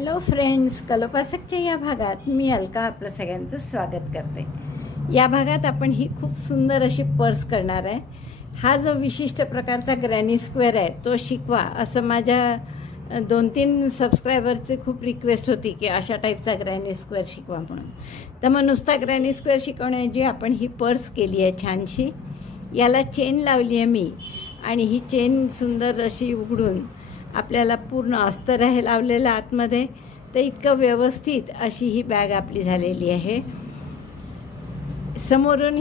Hello friends, कलोपासकच्या या भागात मी अलका आपलं सगळ्यांचं स्वागत करते. या भागात आपण ही खूप सुंदर अशी पर्स करणार आहे. हा जो विशिष्ट प्रकारचा ग्रॅनी स्क्वेअर आहे तो शिकवा असं माझ्या 2-3 सबस्क्रायबरची खूप रिक्वेस्ट होती की अशा टाईपचा ग्रॅनी स्क्वेअर शिकवा म्हणून. तर मग नुसता ग्रॅनी स्क्वेअर शिकवण्याऐवजी आपण ही पर्स केली आहे छानशी. याला चेन लावली आहे मी आणि ही चेन सुंदर अशी उघडून आपल्याला पूर्ण अस्तर आहे लावलेलं आतमध्ये. तर इतकं व्यवस्थित अशी ही बॅग आपली झालेली आहे. समोरून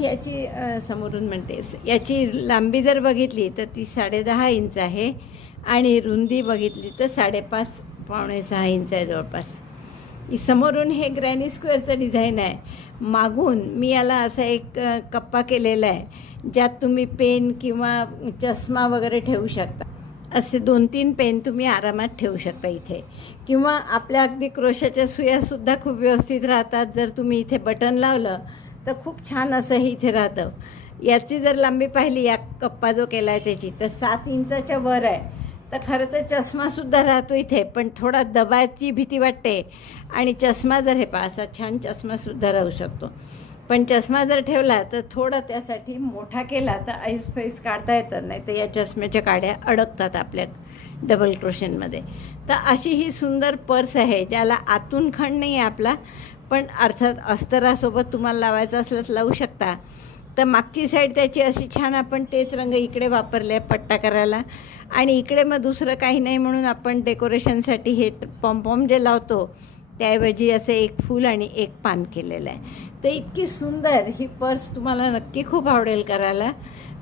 याची लांबी जर बघितली तर ती 10.5 इंच आहे आणि रुंदी बघितली तर 5.5 पावणे 6 इंच आहे जवळपास. समोरून हे ग्रॅनी स्क्वेअरचं डिझाईन आहे. मागून मी याला असा एक कप्पा केलेला आहे ज्यात तुम्ही पेन किंवा चष्मा वगैरे ठेवू शकता. असे 2-3 पेन तुम्ही आरामात ठेवू शकता इथे. किंवा आपल्या अगदी क्रोशाच्या सुयासुद्धा खूप व्यवस्थित राहतात. जर तुम्ही इथे बटन लावलं तर खूप छान असं हे इथे राहतं. याची जर लांबी पाहिली या कप्पा जो केला आहे त्याची तर 7 इंचाच्या वर आहे. तर खरं तर चष्मासुद्धा राहतो इथे, पण थोडा दबायची भीती वाटते. आणि चष्मा जर हे पहा असा छान चष्मासुद्धा राहू शकतो. पण चष्मा जर ठेवला तर थोडा त्यासाठी मोठा केला तर आईस फेस काढता येतं, नाही तर या चष्म्याच्या काड्या अडकतात आपल्या डबल क्रोशनमध्ये. तर अशी ही सुंदर पर्स आहे ज्याला आतून खण नाही आहे आपला, पण अर्थात अस्तरासोबत तुम्हाला लावायचं असलं तर लावू शकता. तर मागची साईड त्याची अशी छान आपण तेच रंग इकडे वापरले पट्टा करायला, आणि इकडे मग दुसरं काही नाही म्हणून आपण डेकोरेशनसाठी हे पॉम्पॉम जे लावतो त्याऐवजी असं एक फूल आणि एक पान केलेलं आहे. तर इतकी सुंदर ही पर्स तुम्हाला नक्की खूप आवडेल करायला.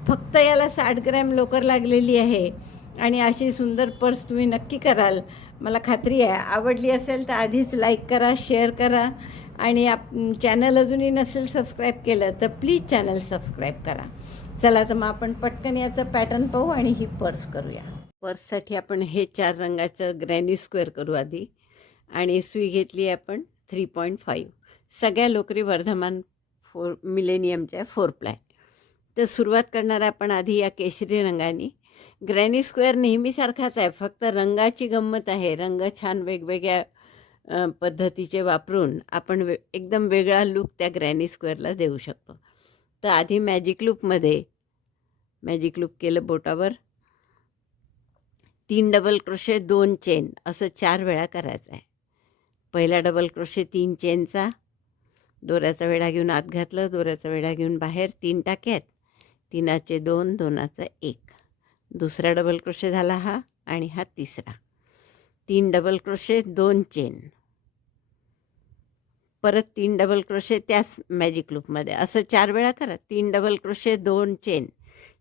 फक्त याला 60 ग्रॅम लोकर लागलेली आहे आणि अशी सुंदर पर्स तुम्ही नक्की कराल, मला खात्री आहे. आवडली असेल तर आधीच लाईक करा, शेअर करा, आणि चॅनल अजूनही नसेल सबस्क्राईब केलं तर प्लीज चॅनल सबस्क्राईब करा. चला तर मग आपण पटकन याचं पॅटर्न पाहू आणि ही पर्स करूया. पर्ससाठी आपण हे 4 रंगाचं ग्रॅनी स्क्वेअर करू आधी. आणि सुई घेतली आपण 3.5. सगळ्या लोकरी वर्धमान मिलेनियमच्या 4 प्लाय. तर सुरुवात करणार आपण आधी या केशरी रंगाने. ग्रॅनी स्क्वेअर नेहमीसारखाच आहे, फक्त रंगाची गंमत आहे. रंग छान वेगवेगळ्या पद्धतीचे वापरून आपण एकदम वेगळा लूक त्या ग्रॅनी स्क्वेअरला देऊ शकतो. तर आधी मॅजिक लूप केलं बोटावर. 3 डबल क्रोशे 2 चेन असं 4 वेळा करायचं आहे. पहिला डबल क्रोशे 3 चेनचा, दोऱ्याचा वेढा घेऊन आत घातलं, दोऱ्याचा वेढा घेऊन बाहेर 3 टाक्यात, 3चे 2, 2चा 1. दुसरा डबल क्रोशे झाला हा, आणि हा तिसरा. 3 डबल क्रोशे 2 चेन, परत 3 डबल क्रोशे त्याच मॅजिक लूपमध्ये असं 4 वेळा करा. 3 double crochet 2 chain,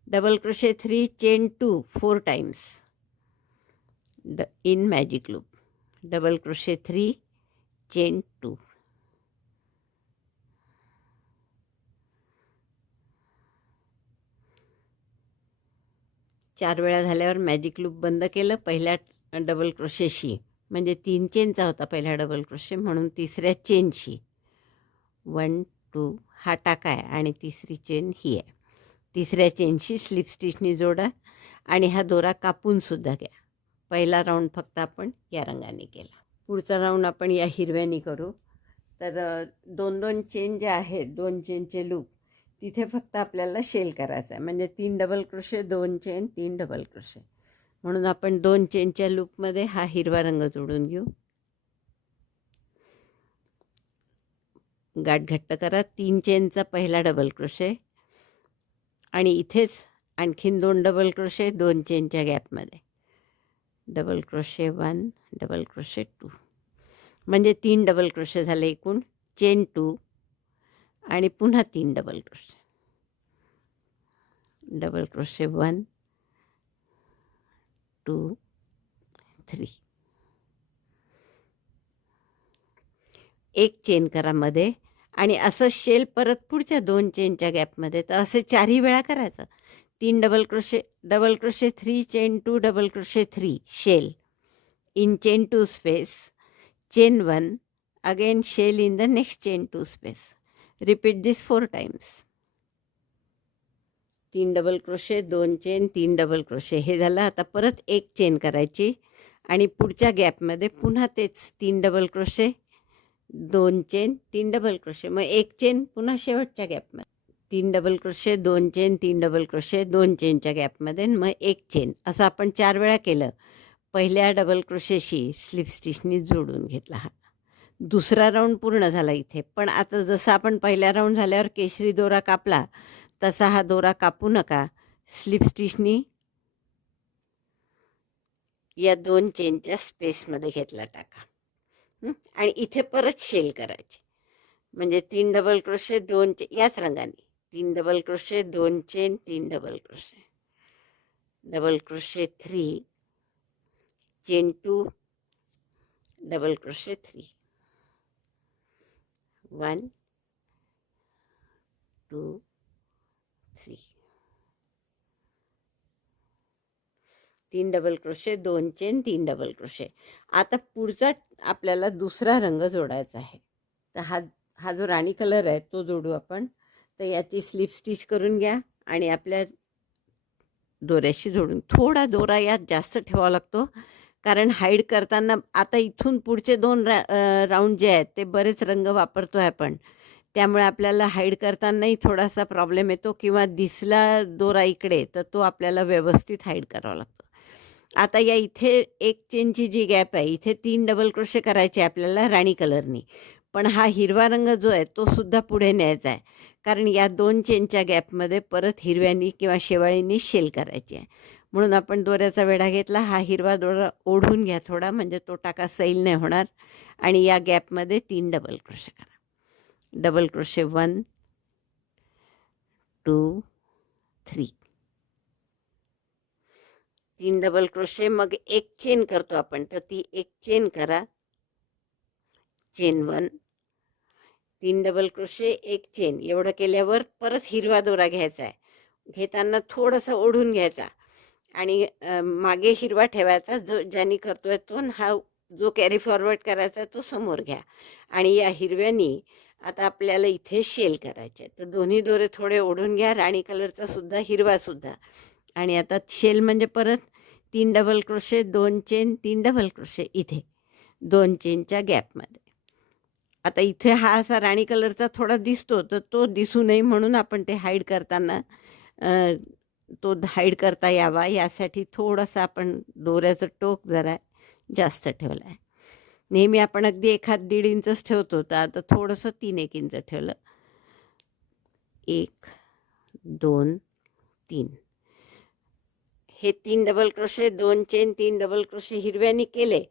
double crochet 3 chain 2 4 times in magic loop, double crochet 3 chain 2. चार वेळा झाल्यावर मॅजिक लूप बंद केलं. पहिल्या डबल क्रोशेशी, म्हणजे 3 चेनचा होता पहिला डबल क्रोशे, म्हणून तिसऱ्या चेनशी 1 2 हा टाका आहे आणि तिसरी चेन ही आहे. तिसऱ्या चेनशी स्लिप स्टिचनी जोडा आणि हा दोरा कापूनसुद्धा घ्या. पहिला राऊंड फक्त आपण या रंगाने केला. पुढचा राऊंड आपण या हिरव्यानी करू. तर 2-2 चेन जे आहेत, 2 चेनचे लूप, तिथे फक्त आपल्याला शेल करायचं आहे. म्हणजे 3 double crochet 2 chain 3 double crochet, म्हणून आपण 2 चेनच्या लूपमध्ये हा हिरवा रंग जोडून घेऊ. गाठ घट्ट करा. 3 चेनचा पहिला डबल क्रोशे आणि इथेच आणखीन 2 डबल क्रोशे 2 चेनच्या गॅपमध्ये, डबल क्रोशे 1 डबल क्रोशे 2, म्हणजे 3 डबल क्रोशे झाले एकूण. चेन 2 आणि पुन्हा 3 डबल क्रोशे, डबल क्रोशे 1 2 3, एक चेन करा मध्ये, आणि असं शेल परत पुढच्या 2 चेनच्या गॅपमध्ये. तर असे 4ही वेळा करायचं. 3 double crochet 3 chain 2 double crochet 3 shell in chain 2 space, chain 1 again shell in the next chain 2 space. Repeat this 4 times. 3 double crochet 2 chain 3 double crochet हे झालं. आता परत एक चेन करायची आणि पुढच्या गॅपमध्ये पुन्हा तेच 3 double crochet, 2 chain, 3 double crochet, मग 1 चेन पुन्हा शेवटच्या गॅपमध्ये, 3 double crochet, 2 chain, 3 double crochet, 2 चेनच्या गॅपमध्ये, मग 1 चेन, असं आपण 4 वेळा केलं. पहिल्या डबल क्रोशेशी स्लिप स्टिचनी जोडून घेतला. हा दुसरा राऊंड पूर्ण झाला इथे. पण आता जसं आपण पहिल्या राऊंड झाल्यावर केशरी दोरा कापला तसा हा दोरा कापू नका. स्लिप स्टिचनी या 2 चेनच्या स्पेसमध्ये घेतला टाका आणि इथे परत शेल करायचे. म्हणजे 3 डबल क्रोशे, 2 चेन, याच रंगाने 3 double crochet, 2 chain, 3 double crochet, double crochet 3, chain 2, double crochet 3, 1 2 3, 3 double crochet, 2 chain, 3 double crochet. आता पुढचा आपल्याला दुसरा रंग जोडायचा आहे. तर हा जो राणी कलर आहे तो जोडू आपण. तर याची स्लिप स्टिच करून घ्या आणि आपल्या दोऱ्याशी जोडून. थोडा दोरा यात जास्त ठेवावा लागतो कारण हाईड करताना आता इथून पुढचे 2 राऊंड जे आहेत ते बरेच रंग वापरतो आहे आपण, त्यामुळे आपल्याला हाईड करतानाही थोडासा प्रॉब्लेम येतो किंवा दिसला दोरा इकडे तर तो आपल्याला व्यवस्थित हाईड करावा लागतो. आता या इथे 1 चेनची जी गॅप आहे इथे 3 डबल क्रोशे करायचे आपल्याला राणी कलरनी. पण हा हिरवा रंग जो आहे तो सुद्धा पुढे न्यायचा आहे कारण या 2 चेनच्या गॅपमध्ये परत हिरव्यानी किंवा शेवाळीनी शेल करायची आहे. म्हणून आपण दोऱ्याचा वेढा घेतला. हा हिरवा दोरा ओढून घ्या थोडा, म्हणजे तो टाका सैल नाही होणार. आणि या गॅपमध्ये 3 डबल क्रोशे करा. डबल क्रोशे 1 2 3, 3 डबल क्रोशे, मग 1 चेन करतो आपण, तर ती 1 चेन करा. Chain 1, 3 double crochet, 1 chain. एवढं केल्यावर परत हिरवा दोरा घ्यायचा आहे. घेताना थोडंसं ओढून घ्यायचा आणि मागे हिरवा ठेवायचा जो ज्याने करतोय तो. हा जो कॅरी फॉरवर्ड करायचा तो समोर घ्या. आणि या हिरव्यानी आता आपल्याला इथे शेल करायचे. तर दोन्ही दोरे थोडे ओढून घ्या, राणी कलरचा सुद्धा, हिरवा सुद्धा. आणि आता शेल म्हणजे परत 3 double crochet, 2 chain, 3 double crochet इथे 2 चेनच्या गॅपमध्ये. आता इथे हा असा राणी कलरचा थोडा दिसतो, तर तो दिसू नये म्हणून आपण ते हाईड करताना तो हाईड करता यावा यासाठी थोडासा आपण दोऱ्याचं टोक जरा जास्त ठेवलं आहे. नेहमी आपण अगदी 1-1.5 इंचच ठेवतो, तर आता थोडंसं 3-1 इंच ठेवलं. 1 2 3, हे 3 double crochet, 2 chain, 3 double crochet हिरव्यानी केले.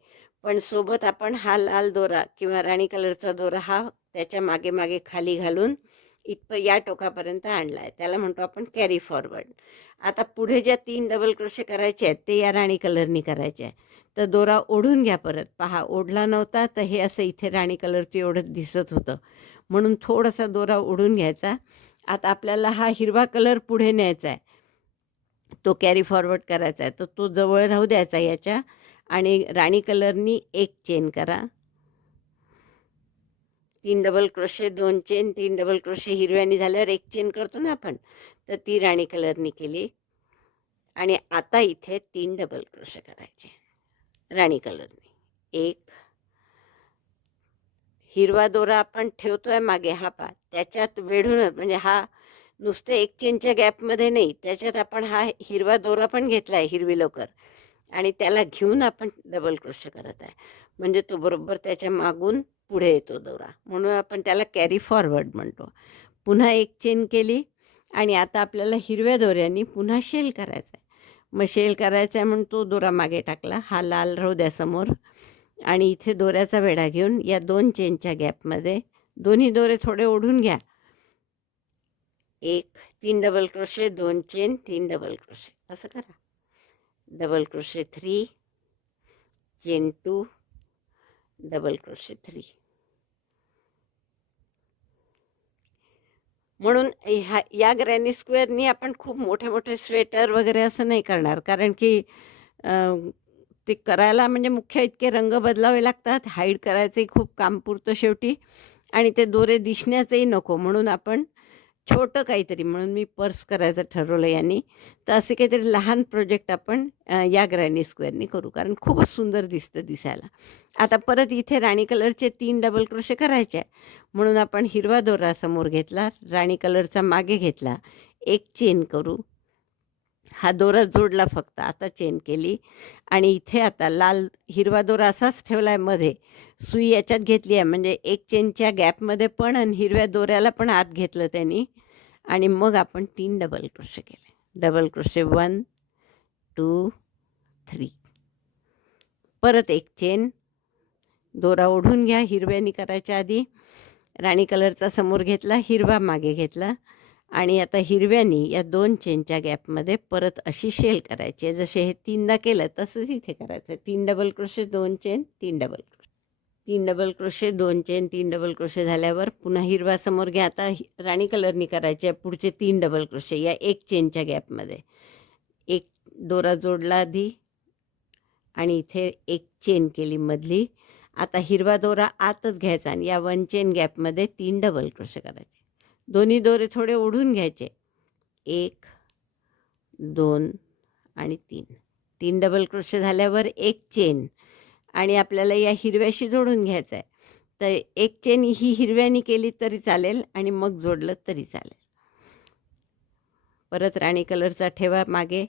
पण सोबत आपण हा लाल दोरा किंवा राणी कलरचा दोरा हा त्याच्या मागे मागे खाली घालून या टोकापर्यंत आणला आहे. त्याला म्हणतो आपण कॅरी फॉरवर्ड. आता पुढे ज्या 3 डबल क्रोशे करायचे आहेत ते या राणी कलरनी करायचे आहे. तर दोरा ओढून घ्या परत. पहा, ओढला नव्हता तर हे असं इथे राणी कलरचं एवढं दिसत होतं, म्हणून थोडासा दोरा ओढून घ्यायचा. आता आपल्याला हा हिरवा कलर पुढे न्यायचा आहे, तो कॅरी फॉरवर्ड करायचा आहे. तर तो जवळ राहू द्यायचा याच्या आणि राणी कलरनी 1 चेन करा. 3 double crochet, 2 chain, 3 double crochet हिरव्यानी झाल्यावर 1 चेन करतो ना आपण, तर ती राणी कलरनी केली. आणि आता इथे 3 डबल क्रोशे करायचे राणी कलरनी. 1, हिरवा दोरा आपण ठेवतोय मागे हा पा, त्याच्यात वेढून, म्हणजे हा नुसते 1 चेनच्या गॅपमध्ये नाही, त्याच्यात आपण हा हिरवा दोरा पण घेतला आहे, हिरवी लोकर, आणि त्याला घेऊन आपण डबल क्रोशे करत आहे. म्हणजे तो बरोबर त्याच्या मागून पुढे येतो दोरा, म्हणून आपण त्याला कॅरी फॉरवर्ड म्हणतो. पुन्हा 1 चेन केली आणि आता आपल्याला हिरव्या दोऱ्याने पुन्हा शेल करायचा आहे. मग शेल करायचा आहे म्हणून तो दोरा मागे टाकला. हा लाल राहू द्या समोर. आणि इथे दोऱ्याचा वेढा घेऊन या 2 चेनच्या गॅपमध्ये दोन्ही दोरे थोडे ओढून घ्या. 1 3 double crochet, 2 chain, 3 double crochet, असं करा. Double crochet 3, chain 2, double crochet 3. म्हणून या ग्रॅनी स्क्वेअरनी आपण खूप मोठे मोठे स्वेटर वगैरे असं नाही करणार, कारण की ते करायला म्हणजे मुख्य इतके रंग बदलावे लागतात, हाईड करायचंही खूप काम पुरतं शेवटी, आणि ते दोरे दिसण्याचंही नको, म्हणून आपण छोटं काहीतरी, म्हणून मी पर्स करायचं ठरवलं यांनी. तर असे काहीतरी लहान प्रोजेक्ट आपण या ग्रॅनी स्क्वेअरनी करू, कारण खूपच सुंदर दिसतं दिसायला. आता परत इथे राणी कलरचे 3 डबल क्रोशे करायचे आहे, म्हणून आपण हिरवा दोरा समोर घेतला, राणी कलरचा मागे घेतला, एक चेन करू. हा दोरा जोडला फक्त, आता चेन केली आणि इथे आता लाल हिरवा दोरा असाच ठेवला आहे मध्ये, सुई याच्यात घेतली आहे, म्हणजे एक चेनच्या गॅपमध्ये पण आणि हिरव्या दोऱ्याला पण आत घेतलं त्यांनी. आणि मग आपण 3 डबल क्रोशे केले. Double crochet 1 2 3. परत एक चेन, दोरा ओढून घ्या. हिरव्यानी करायच्या आधी राणी कलरचा समोर घेतला, हिरवा मागे घेतला आणि आता हिरव्यानी या 2 चेनच्या गॅपमध्ये परत अशी शेल करायची आहे. जसे हे 3दा केलं तसंच इथे करायचं आहे. 3 double crochet 2 chain 3 double crochet, 3 double crochet 2 chain 3 double crochet झाल्यावर पुन्हा हिरवा समोर घ्या. आता राणी कलरनी करायचे आहे पुढचे 3 डबल क्रोशे या एक चेनच्या गॅपमध्ये. एक दोरा जोडला आधी आणि इथे एक चेन केली मधली. आता हिरवा दोरा आतच घ्यायचा आणि या 1 चेन गॅपमध्ये 3 डबल क्रोशे करायचे. दोन्ही दोरे थोडे ओढून घ्यायचे. 1 2 आणि 3. 3 डबल क्रोशे झाल्यावर एक चेन आणि आपल्याला या हिरव्याशी जोडून घ्यायचं आहे. तर एक चेन ही हिरव्यानी केली तरी चालेल आणि मग जोडलं तरी चालेल. परत राणी कलरचा ठेवा मागे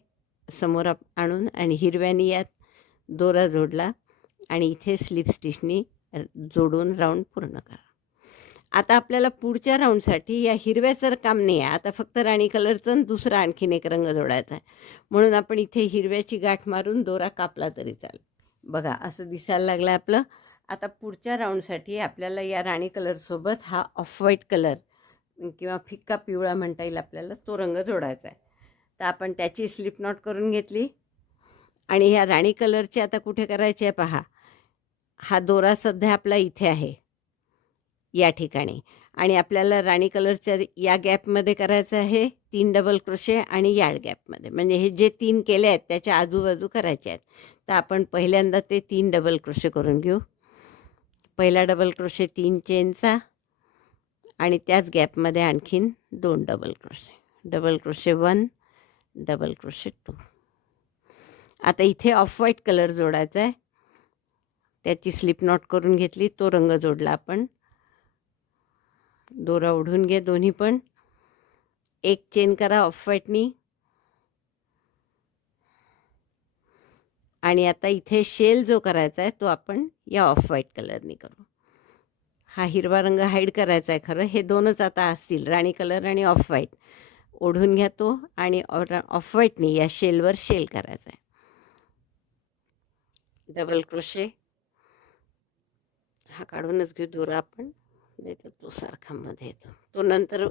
समोर आणून आणि हिरव्यानी यात दोरा जोडला आणि इथे स्लिप स्टिचनी जोडून राऊंड पूर्ण करा. आता आपल्याला पुढच्या राऊंडसाठी या हिरव्याचं काम नाही आहे, आता फक्त राणी कलरचं आणि दुसरा आणखीन एक रंग जोडायचा आहे. म्हणून आपण इथे हिरव्याची गाठ मारून दोरा कापला तरी चालेल. बघा असं दिसायला लागलं आपलं. आता पुढच्या राऊंडसाठी आपल्याला या राणी कलरसोबत हा ऑफ व्हाईट कलर किंवा फिक्का पिवळा म्हणता येईल आपल्याला, तो रंग जोडायचा आहे. तर आपण त्याची स्लिप नॉट करून घेतली आणि ह्या राणी कलरचे आता कुठे करायचे आहे पहा. हा दोरा सध्या आपला इथे आहे या ठिकाणी आणि आपल्याला राणी कलरच्या या गॅपमध्ये करायचं आहे 3 डबल क्रोशे आणि या गॅपमध्ये, म्हणजे हे जे 3 केले आहेत त्याच्या आजूबाजू करायचे आहेत. तर आपण पहिल्यांदा ते 3 डबल क्रोशे करून घेऊ. पहिला डबल क्रोशे 3 चेनचा आणि त्याच गॅपमध्ये आणखीन 2 double crochet. Double crochet 1 double crochet 2. आता इथे ऑफ व्हाईट कलर जोडायचा आहे, त्याची स्लिप नॉट करून घेतली, तो रंग जोडला आपण. दोरा ओढून घे दोन्ही पण, एक चेन करा ऑफ व्हाईटनी आणि आता इथे शेल जो करायचा आहे तो आपण या ऑफ व्हाईट कलरनी करू. हा हिरवा रंग हाईड करायचा आहे खरं, हे दोनच आता असतील, राणी कलर आणि ऑफ व्हाईट. ओढून घ्या तो आणि ऑफ व्हाईटनी या शेलवर शेल करायचा आहे. डबल क्रोशे, हा काढूनच घेऊ दोरा आपण, नाही तर तो सारखा मध्ये येतो, तो नंतर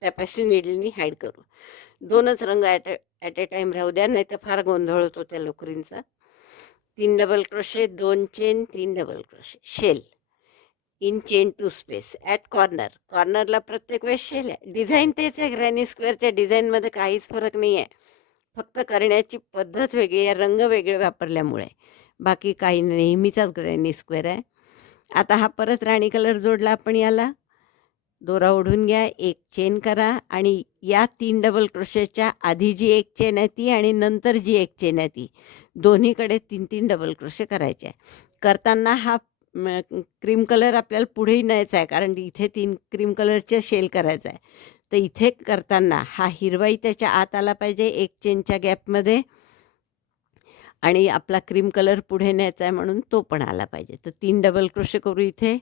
टॅपेस्ट्री नीडलनी हाईड करू. 2च रंग ॲट ए टाईम राहू द्या, नाही तर फार गोंधळ होतो त्या लोकरींचा. 3 double crochet 2 chain 3 double crochet. Shell in chain two space at corner. कॉर्नरला प्रत्येक वेळेस शेल आहे. डिझाईन तेच आहे, ग्रॅनी स्क्वेअरच्या डिझाईनमध्ये काहीच फरक नाही आहे, फक्त करण्याची पद्धत वेगळी आहे, रंग वेगळे वापरल्यामुळे. बाकी काही नेहमीचाच ग्रॅनी स्क्वेअर आहे. आता हा परत राणी कलर जोडला आपण याला. दोरा ओढून घ्या, एक चेन करा आणि या 3 डबल क्रोशेच्या आधी जी एक चेन आहे ती आणि नंतर जी एक चेन आहे ती, दोन्हीकडे 3-3 डबल क्रोशे करायचे आहे. करताना हा क्रीम कलर आपल्याला पुढेही न्यायचा आहे, कारण इथे 3 क्रीम कलरचे शेल करायचा आहे. तर इथे करताना हा हिरवाई त्याच्या आत आला पाहिजे एक चेनच्या गॅपमध्ये आणि आपला क्रीम कलर पुढे न्यायचा आहे म्हणून तो पण आला पाहिजे. तर 3 डबल क्रोशे करू इथे.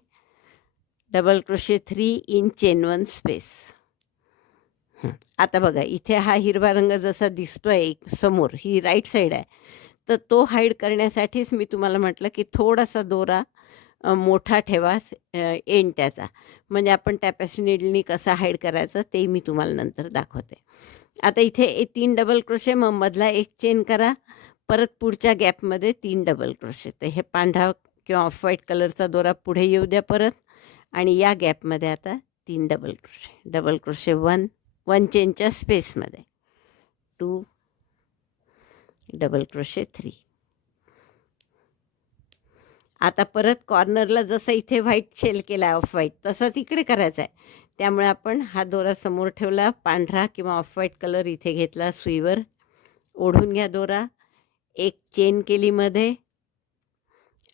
Double crochet 3 in chain 1 space. आता बघा इथे हा हिरवा रंग जसा दिसतोय समोर, ही राईट साईड आहे, तर तो हाईड करण्यासाठीच मी तुम्हाला म्हटलं की थोडासा दोरा मोठा ठेवा एंड त्याचा, म्हणजे आपण टॅपेस्ट्री नीडलनी कसा हाईड करायचा ते मी तुम्हाला नंतर दाखवते. आता इथे 3 डबल क्रोशे, मग मधला एक चेन करा, परत पुढच्या गॅपमध्ये 3 डबल क्रोशे. तर हे पांढरा किंवा ऑफ व्हाईट कलरचा दोरा पुढे येऊ द्या परत आणि या गॅपमध्ये आता 3 डबल क्रोशे. डबल क्रोशे 1 चेनच्या स्पेसमध्ये, 2 डबल क्रोशे 3. आता परत कॉर्नरला जसं इथे व्हाईट शेल केला आहे ऑफ व्हाईट, तसाच इकडे करायचा आहे. त्यामुळे आपण हा दोरा समोर ठेवला, पांढरा किंवा ऑफ व्हाईट कलर इथे घेतला सुईवर, ओढून घ्या दोरा, एक चेन केली मध्ये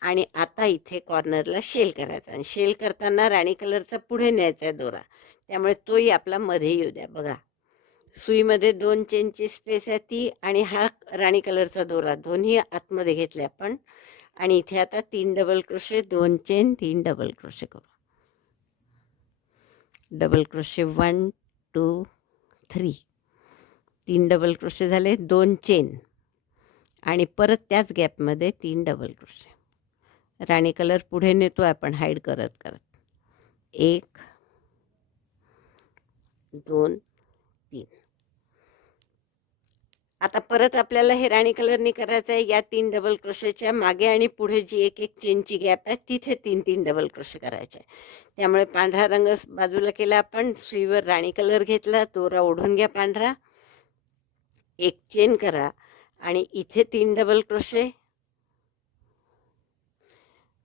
आणि आता इथे कॉर्नरला शेल करायचा आणि शेल करताना राणी कलरचा पुढे न्यायचा आहे दोरा, त्यामुळे तोही आपला मध्ये येऊ द्या. बघा सुईमध्ये 2 चेनची स्पेस आहे ती आणि हा राणी कलरचा दोरा दोन्ही आतमध्ये घेतले आपण आणि इथे आता 3 double crochet, 2 chain, 3 double crochet करू. डबल क्रोशे 1 2 3, 3 डबल क्रोशे झाले, 2 चेन आणि परत त्याच गॅपमध्ये 3 डबल क्रोशे. राणी कलर पुढे नेतो आपण हाईड करत करत. 1 2 3. आता परत आपल्याला हे राणी कलरनी करायचं आहे. या 3 डबल क्रोशेच्या मागे आणि पुढे जी एक एक चेनची गॅप आहे तिथे 3 डबल क्रोशे करायचे आहे. त्यामुळे पांढरा रंग बाजूला केला आपण, सुईवर राणी कलर घेतला, दोरा ओढून घ्या पांढरा, एक चेन करा आणि इथे 3 डबल क्रोशे,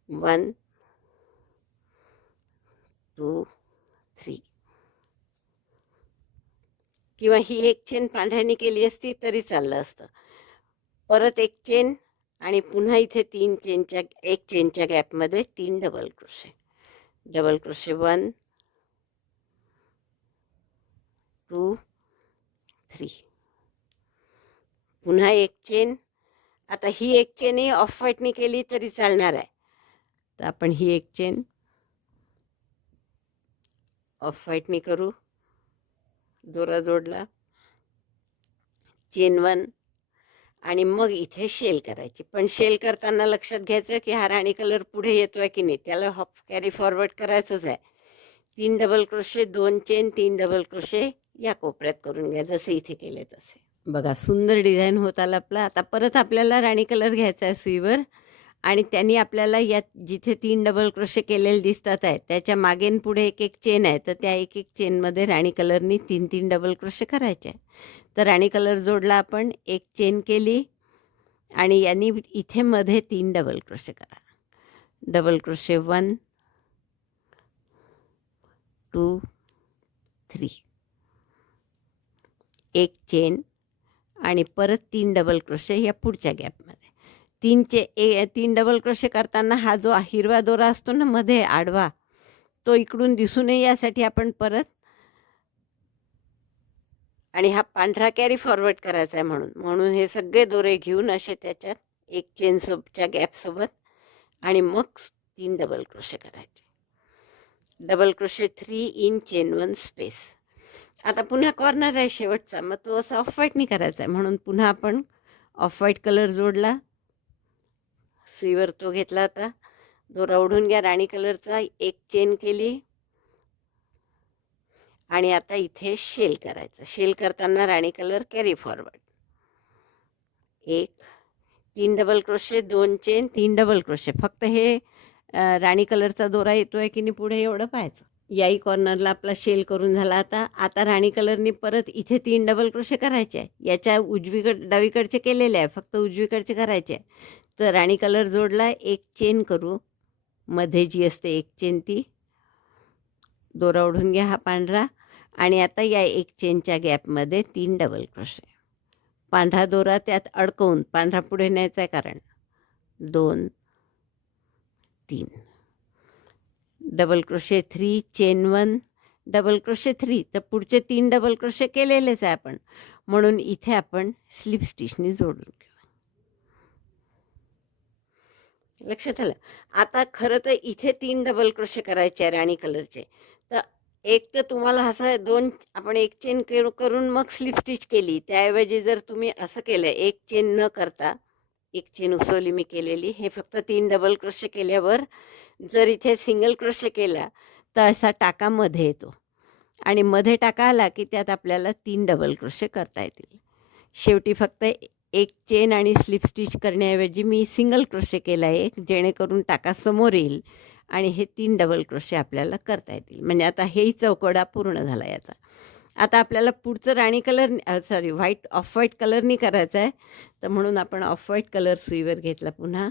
1 2 3. किंवा ही एक चेन पांढऱ्याने केली असती तरी चाललं असतं. परत एक चेन आणि पुन्हा इथे एक चेनच्या गॅपमध्ये 3 डबल क्रोशे. Double crochet 1 2 3. पुन्हा एक चेन. आता ही एक चेनही ऑफ व्हाईटनी केली तरी चालणार आहे, तर आपण ही एक चेन ऑफ व्हाईटनी करू. दोरा जोडला, चेन 1 आणि मग इथे शेल करायची. पण शेल करताना लक्षात घ्यायचं की हा राणी कलर पुढे येतोय की नाही, त्याला हाफ कॅरी फॉरवर्ड करायचंच आहे. 3 double crochet, 2 chain, 3 double crochet या कोपऱ्यात करून घ्या जसे इथे केले तसे. बघा सुंदर डिझाईन होत आला आपला. आता परत आपल्याला राणी कलर घ्यायचा आहे सुईवर आणि त्यांनी आपल्याला यात जिथे 3 डबल क्रोशे केलेले दिसतात आहे त्याच्या मागेन पुढे एक एक चेन आहे, तर त्या एक एक चेनमध्ये राणी कलरनी 3 डबल क्रोशे करायचे आहे. तर राणी कलर जोडला आपण, एक चेन केली आणि यांनी इथे मध्ये 3 डबल क्रोशे करा. डबल क्रोशे 1 2 3, एक चेन आणि परत 3 डबल क्रोशे या पुढच्या गॅपमध्ये. 3 डबल क्रोशे करताना हा जो हिरवा दोरा असतो ना मध्ये आडवा, तो इकडून दिसू नये यासाठी आपण परत, आणि हा पांढरा कॅरी फॉरवर्ड करायचा आहे म्हणून हे सगळे दोरे घेऊन असे त्याच्यात एक चेन च्या गॅपसोबत आणि मग 3 डबल क्रोशे करायचे. Double crochet 3 in chain 1 space. आता पुन्हा कॉर्नर आहे शेवटचा, मग तो असा ऑफ व्हाईटनी करायचा आहे म्हणून पुन्हा आपण ऑफ व्हाईट कलर जोडला, सुईवर तो घेतला. आता दोरा ओढून घ्या राणी कलरचा, एक चेन केली आणि आता इथे शेल करायचं. शेल करताना rani colour carry forward, 3 double crochet, 2 chain, 3 double crochet. फक्त हे राणी कलरचा दोरा येतोय की नाही पुढे एवढं पाहायचं. याही कॉर्नरला आपला शेल करून झाला. आता राणी कलरनी परत इथे 3 डबल क्रोशे करायचे आहे. याच्या डावीकडचे केलेले आहे, फक्त उजवीकडचे करायचे आहे. तर राणी कलर जोडला, एक चेन करू, मध्ये जी असते एक चेन ती, दोरा ओढून घ्या हा पांढरा आणि आता या एक चेनच्या गॅपमध्ये 3 डबल क्रोशे. पांढरा दोरा त्यात अडकवून पांढरा पुढे न्यायचा आहे कारण 2 3. Double crochet 3, chain 1, double crochet 3. तर पुढचे 3 डबल क्रोशे केलेलेच आहे आपण, म्हणून इथे आपण स्लिप स्टिचनी जोडून घेऊ. लक्षात आलं. आता खरं तर इथे 3 डबल क्रोशे करायचे आहे राणी कलरचे. तर एक तर तुम्हाला असं आपण एक चेन करून मग स्लिप स्टिच केली, त्याऐवजी जर तुम्ही असं केलं, एक चेन न करता एक चेन उसवली मी केलेली, हे फक्त 3 डबल क्रोशे केल्यावर जर इथे सिंगल क्रोशे केला तर असा टाका मध्ये येतो आणि मध्ये टाका आला की त्यात आपल्याला 3 डबल क्रोशे करता येतील. शेवटी फक्त एक चेन आणि स्लिप स्टिच करण्याऐवजी मी सिंगल क्रोशे केला एक, जेणेकरून टाका समोर येईल आणि हे 3 डबल क्रोशे आपल्याला करता येतील. म्हणजे आता हेही चौकोडा पूर्ण झाला याचा. आता आपल्याला पुढचं राणी कलर ऑफ व्हाईट कलरनी करायचं आहे, तर म्हणून आपण ऑफ व्हाईट कलर सुईवर घेतला. पुन्हा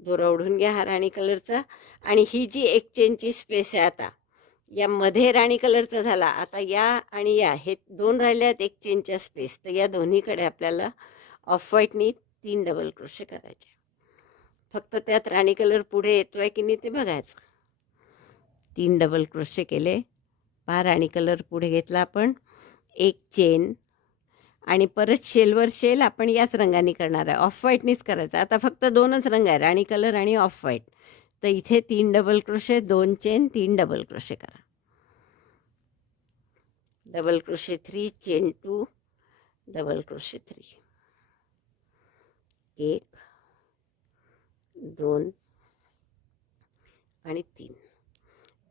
दोरा ओढून घ्या हा राणी कलरचा. आणि ही जी एक चेनची स्पेस आहे आता यामध्ये राणी कलरचा झाला. आता या आणि या हे 2 राहिले आहेत एक चेनच्या स्पेस, तर या दोन्हीकडे आपल्याला ऑफ व्हाईटनी 3 डबल क्रोशे करायचे. फक्त त्यात राणी कलर पुढे येतोय की नाही ते बघायचं. 3 डबल क्रोशे केले. पहा राणी कलर पुढे घेतला आपण, एक चेन आणि परत शेलवर शेल आपण याच रंगाने करणार आहे, ऑफ व्हाईटनीच करायचं. आता फक्त 2च रंग आहे, राणी कलर आणि ऑफ व्हाईट. तर इथे 3 double crochet, 2 chain, 3 double crochet करा. Double crochet 3, chain 2, double crochet 3, 1, 2 आणि 3.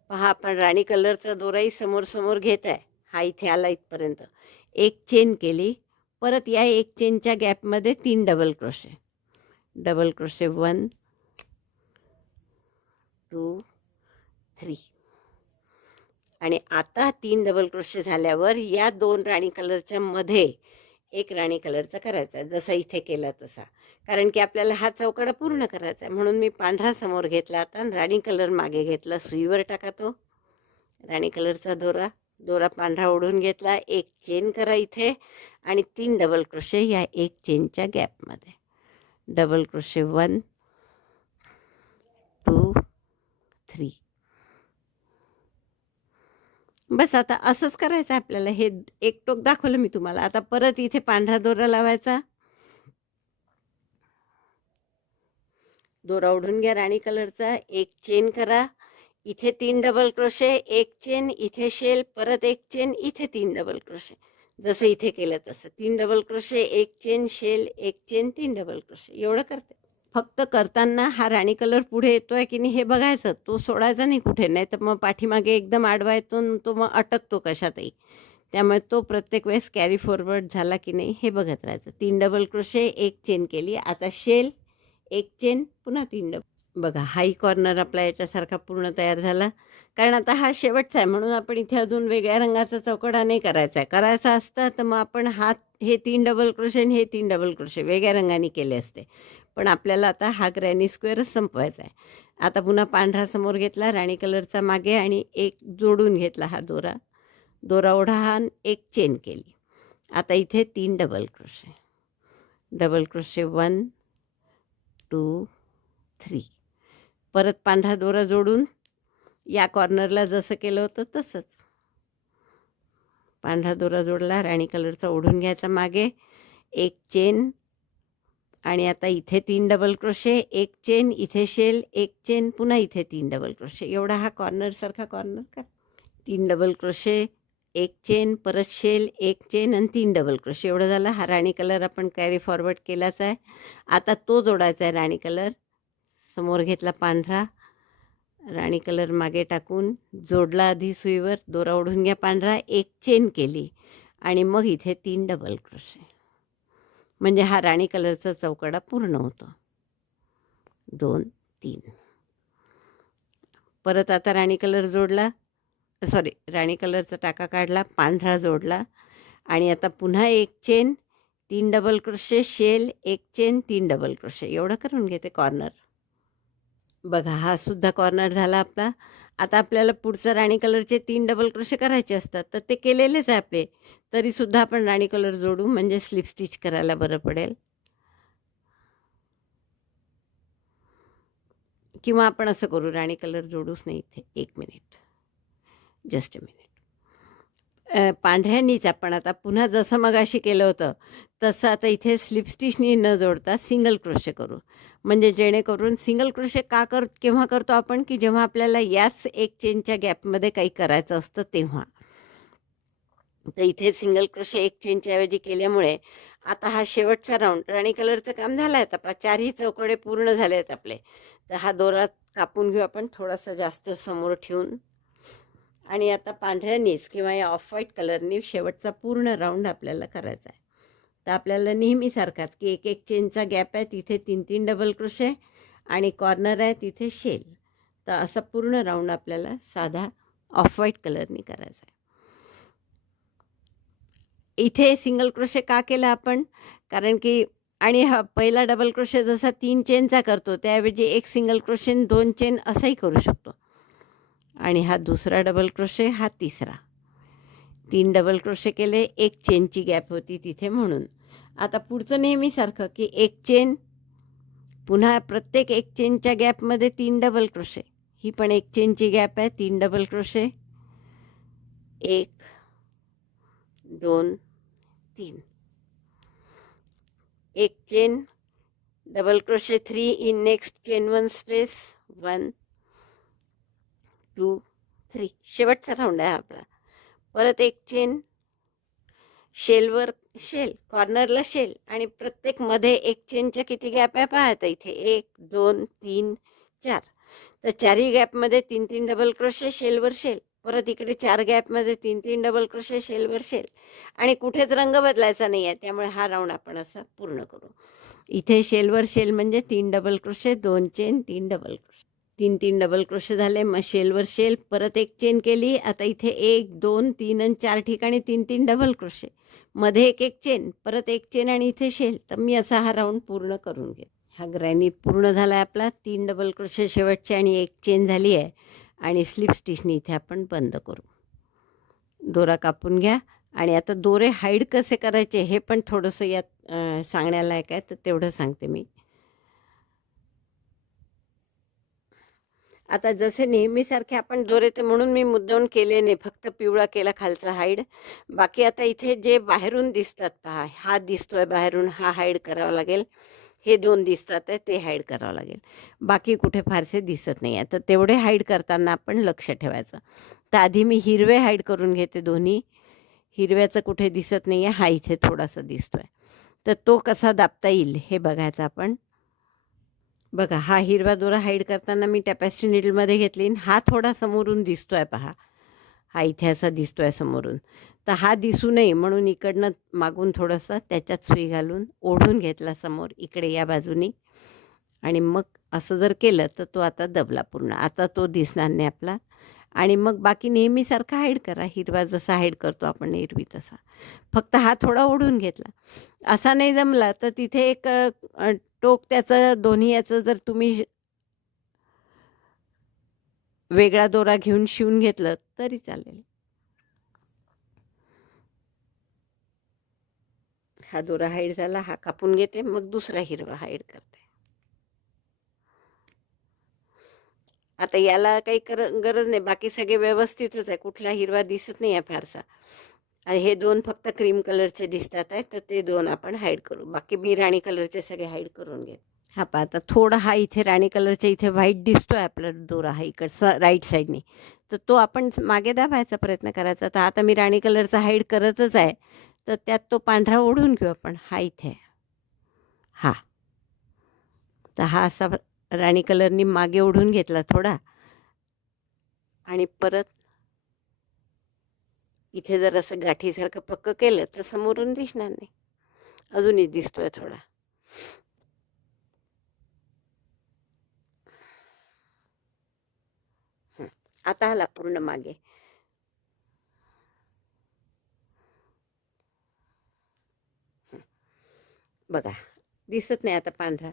पहा आपण राणी कलरचा दोराही समोर समोर घेत आहे. हा इथे आला इथपर्यंत, एक चेन केली. परत या एक चेनच्या गॅपमध्ये 3 डबल क्रोशे. Double crochet 1, 2, 3. आणि आता 3 डबल क्रोशे झाल्यावर या 2 राणी कलरच्या मध्ये एक राणी कलरचा करायचा आहे, जसा इथे केला तसा. कारण की आपल्याला हा चौकडा पूर्ण करायचा आहे, म्हणून मी पांढरा समोर घेतला आता आणि राणी कलर मागे घेतला. सुईवर टाका तो राणी कलरचा दोरा. दोरा पांढरा ओढून घेतला, एक चेन करा इथे आणि 3 डबल क्रोशे या एक चेनच्या गॅपमध्ये. Double crochet 1, 2, 3. बस आता असंच करायचं आहे आपल्याला. हे एक टोक दाखवलं मी तुम्हाला. आता परत इथे पांढरा दोरा लावायचा. दोरा ओढून घ्या राणी कलरचा, एक चेन करा, इथे 3 डबल क्रोशे, एक चेन, इथे शेल, परत एक चेन, इथे 3 डबल क्रोशे. जसं इथे केलं तसं 3 डबल क्रोशे, एक चेन, शेल, एक चेन, 3 डबल क्रोशे. एवढं करते. फक्त करताना हा राणी कलर पुढे येतोय की नाही हे बघायचं, तो सोडायचा नाही कुठे, नाही तर मग पाठीमागे एकदम आडवा येतो, तो मग अटकतो कशातही. त्यामुळे तो प्रत्येक वेळेस कॅरी फॉरवर्ड झाला की नाही हे बघत राहायचं. 3 डबल क्रोशे, एक चेन केली. आता शेल, एक चेन, पुन्हा 3 डबल. बघा हाही कॉर्नर आपला याच्यासारखा पूर्ण तयार झाला. कारण आता हा शेवटचा आहे म्हणून आपण इथे अजून वेगळ्या रंगाचा चौकडा नाही करायचा आहे. करायचा असता तर मग आपण हे 3 डबल क्रोशे आणि हे 3 डबल क्रोशे वेगळ्या रंगाने केले असते. पण आपल्याला आता हा ग्रॅनी स्क्वेअरच संपवायचा आहे. आता पुन्हा पांढरा समोर घेतला, राणी कलरचा मागे आणि एक जोडून घेतला हा दोरा. दोरा ओढा हा एक चेन केली. आता इथे 3 डबल क्रोशे. Double crochet 1, 2, 3. परत पांढरा दोरा जोडून या कॉर्नरला जसं केलं होतं तसंच पांढरा दोरा जोडला, राणी कलरचा ओढून घ्यायचा मागे, एक चेन आणि आता इथे 3 डबल क्रोशे, एक चेन, इथे शेल, एक चेन, पुन्हा इथे 3 डबल क्रोशे. एवढा हा कॉर्नरसारखा कॉर्नर कर. 3 डबल क्रोशे, एक चेन, परत शेल, एक चेन आणि 3 डबल क्रोशे. एवढं झालं. हा राणी कलर आपण कॅरी फॉरवर्ड केलाच आहे. आता तो जोडायचा आहे राणी कलर. समोर घेतला पांढरा, राणी कलर मागे टाकून जोडला आधी सुईवर. दोरा ओढून घ्या पांढरा, एक चेन केली आणि मग इथे 3 डबल क्रोशे. म्हणजे हा राणी कलरचा चौकडा पूर्ण होतो. 2, 3. परत आता राणी कलर जोडला, राणी कलरचा टाका काढला, पांढरा जोडला आणि आता पुन्हा एक चेन, 3 डबल क्रोशे, शेल, एक चेन, 3 डबल क्रोशे. एवढं करून घेते कॉर्नर. बघा हा सुद्धा कॉर्नर झाला आपला. आता आपल्याला पुढचं राणी कलरचे 3 डबल क्रोशे करायचे असतात तर ते केलेलेच आहे आपले. तरीसुद्धा आपण राणी कलर जोडू म्हणजे स्लिप स्टिच करायला बरं पडेल. किंवा आपण असं करू, राणी कलर जोडूच नाही इथे. 1 मिनिट, जस्ट अ मिनिट. पांढऱ्यांनीच आपण आता पुन्हा जसं मगाशी केलं होतं तसं आता इथे स्लिप स्टिचनी न जोडता सिंगल क्रोशे करू. म्हणजे जेणेकरून सिंगल क्रोशे केव्हा करतो आपण की जेव्हा आपल्याला याच एक चेनच्या गॅपमध्ये काही करायचं असतं तेव्हा. तर इथे सिंगल क्रोशे एक चेनच्या ऐवजी केल्यामुळे आता हा शेवटचा राऊंड राणी कलरचं काम झालं आहे. आता 4ही चौकडे पूर्ण झाले आहेत आपले. तर हा दोरा कापून घेऊ आपण थोडासा जास्त समोर ठेवून. आणि आता पांढऱ्यानीच किंवा या ऑफ व्हाईट कलरनी शेवटचा पूर्ण राऊंड आपल्याला करायचा आहे. तर आपल्याला नेहमीसारखाच की एक एक चेनचा गॅप आहे तिथे 3-3 डबल क्रोशे आणि कॉर्नर आहे तिथे शेल. तर असा पूर्ण राऊंड आपल्याला साधा ऑफ व्हाईट कलरनी करायचा आहे. इथे सिंगल क्रोशे का केला आपण, कारण की आणि हा पहिला डबल क्रोशे जसा 3 चेनचा करतो त्याऐवजी एक सिंगल क्रोशे 2 चेन असंही करू शकतो. आणि हा दुसरा डबल क्रोशे, हा तिसरा. 3 डबल क्रोशे केले, एक चेनची गॅप होती तिथे म्हणून. आता पुढचं नेहमीसारखं की एक चेन, पुन्हा प्रत्येक एक चेनच्या गॅपमध्ये 3 डबल क्रोशे. ही पण एक चेनची गॅप आहे, 3 डबल क्रोशे, 1 2 3. एक chain, double crochet 3 in next chain 1 space, 1 2 3. शेवटचा राऊंड आहे आपला. परत एक चेन, शेलवर शेल, कॉर्नरला शेल, आणि प्रत्येक मध्ये एक चेनच्या किती गॅप आहे पाहता इथे, 1 2 3 4. तर चारही गॅपमध्ये 3 3 डबल क्रोशे, शेलवर शेल. परत इकडे 4 गॅपमध्ये 3 3 डबल क्रोशे, शेलवर शेल. आणि कुठेच रंग बदलायचा नाही आहे, त्यामुळे हा राऊंड आपण असा पूर्ण करू. इथे शेलवर शेल म्हणजे 3 double crochet, 2 chain, 3 double crochet, 3 3 double crochet झाले. मग शेलवर शेल, परत एक चेन केली. आता इथे 1 2 3 आणि 4 ठिकाणी 3 3 डबल क्रोशे, मध्ये एक एक चेन, परत एक चेन आणि इथे शेल. तर मी असा हा राऊंड पूर्ण करून घे. हा ग्रॅनी पूर्ण झाला आहे आपला. 3 डबल क्रोशे शेवटचे आणि एक चेन झाली आहे. आणि स्लिप स्टिचनी इथे आपण बंद करू. दोरा कापून घ्या. आणि आता दोरे हाईड कसे करायचे हे पण थोडंसं यात सांगण्यालायक आहे, तर तेवढं सांगते मी. आता जसे नेहमीसारखे आपण दोरे, ते म्हणून मी मुद्दाम केले नाही, फक्त पिवळा केला खालचा हाईड. बाकी आता इथे जे बाहेरून दिसतात पहा, हा दिसतोय बाहेरून, हा हाईड करावा लागेल. हे 2 दिसतात आहे, ते हाईड करावं लागेल. बाकी कुठे फारसे दिसत नाही आहे, तर तेवढे हाईड करताना आपण लक्ष ठेवायचं. तर आधी मी हिरवे हाईड करून घेते दोन्ही. हिरव्याचं कुठे दिसत नाही आहे, हा इथे थोडासा दिसतोय. तर तो कसा दाबता येईल हे बघायचं आपण. बघा, हा हिरवा दोरा हाईड करताना मी टॅपेस्ट्री नीडलमध्ये घेतली. हा थोडा समोरून दिसतोय पहा, हा इथे असा दिसतोय समोरून. तर हा दिसू नये म्हणून इकडनं मागून थोडंसं त्याच्यात सुई घालून ओढून घेतला समोर इकडे या बाजूनी. आणि मग असं जर केलं तर तो आता दबला पूर्ण. आता तो दिसणार नाही आपला. आणि मग बाकी नेहमीसारखा हाईड करा, हिरवा जसा हाईड करतो आपण एरवी तसा. फक्त हा थोडा ओढून घेतला. असा नाही जमला तर तिथे एक टोक त्याचं दोन्ही याचं जर तुम्ही वेगळा दोरा घेऊन शिवून घेतलं तरी चालेल. हा दोरा हाईड झाला, हा कापून घेते, मग दुसरा हिरवा हाईड करते. आता याला काही गरज नाही, बाकी सगळे व्यवस्थितच आहे, कुठला हिरवा दिसत नाही आहे फारसा. आणि हे 2 फक्त क्रीम कलरचे दिसतात आहे, तर ते 2 आपण हाईड करू. बाकी मी राणी कलरचे सगळे हाईड करून घेते. हा पहा, आता थोडा हा इथे राणी कलरच्या इथे व्हाईट दिसतोय आपला दोरा, हा इकडचा राईट साईडनी. तर तो आपण मागे दाबायचा प्रयत्न करायचा. तर आता मी राणी कलरचा हाईड करतच आहे, तर त्यात तो पांढरा ओढून घेऊ आपण. हा इथे, हा. तर हा असा राणी कलरनी मागे ओढून घेतला थोडा. आणि परत इथे जर असं गाठीसारखं पक्क केलं तर समोरून दिसणार नाही, अजूनही दिसतोय थोडा. आता आला पूर्ण मागे. बघा, दिसत नाही आता पांढरा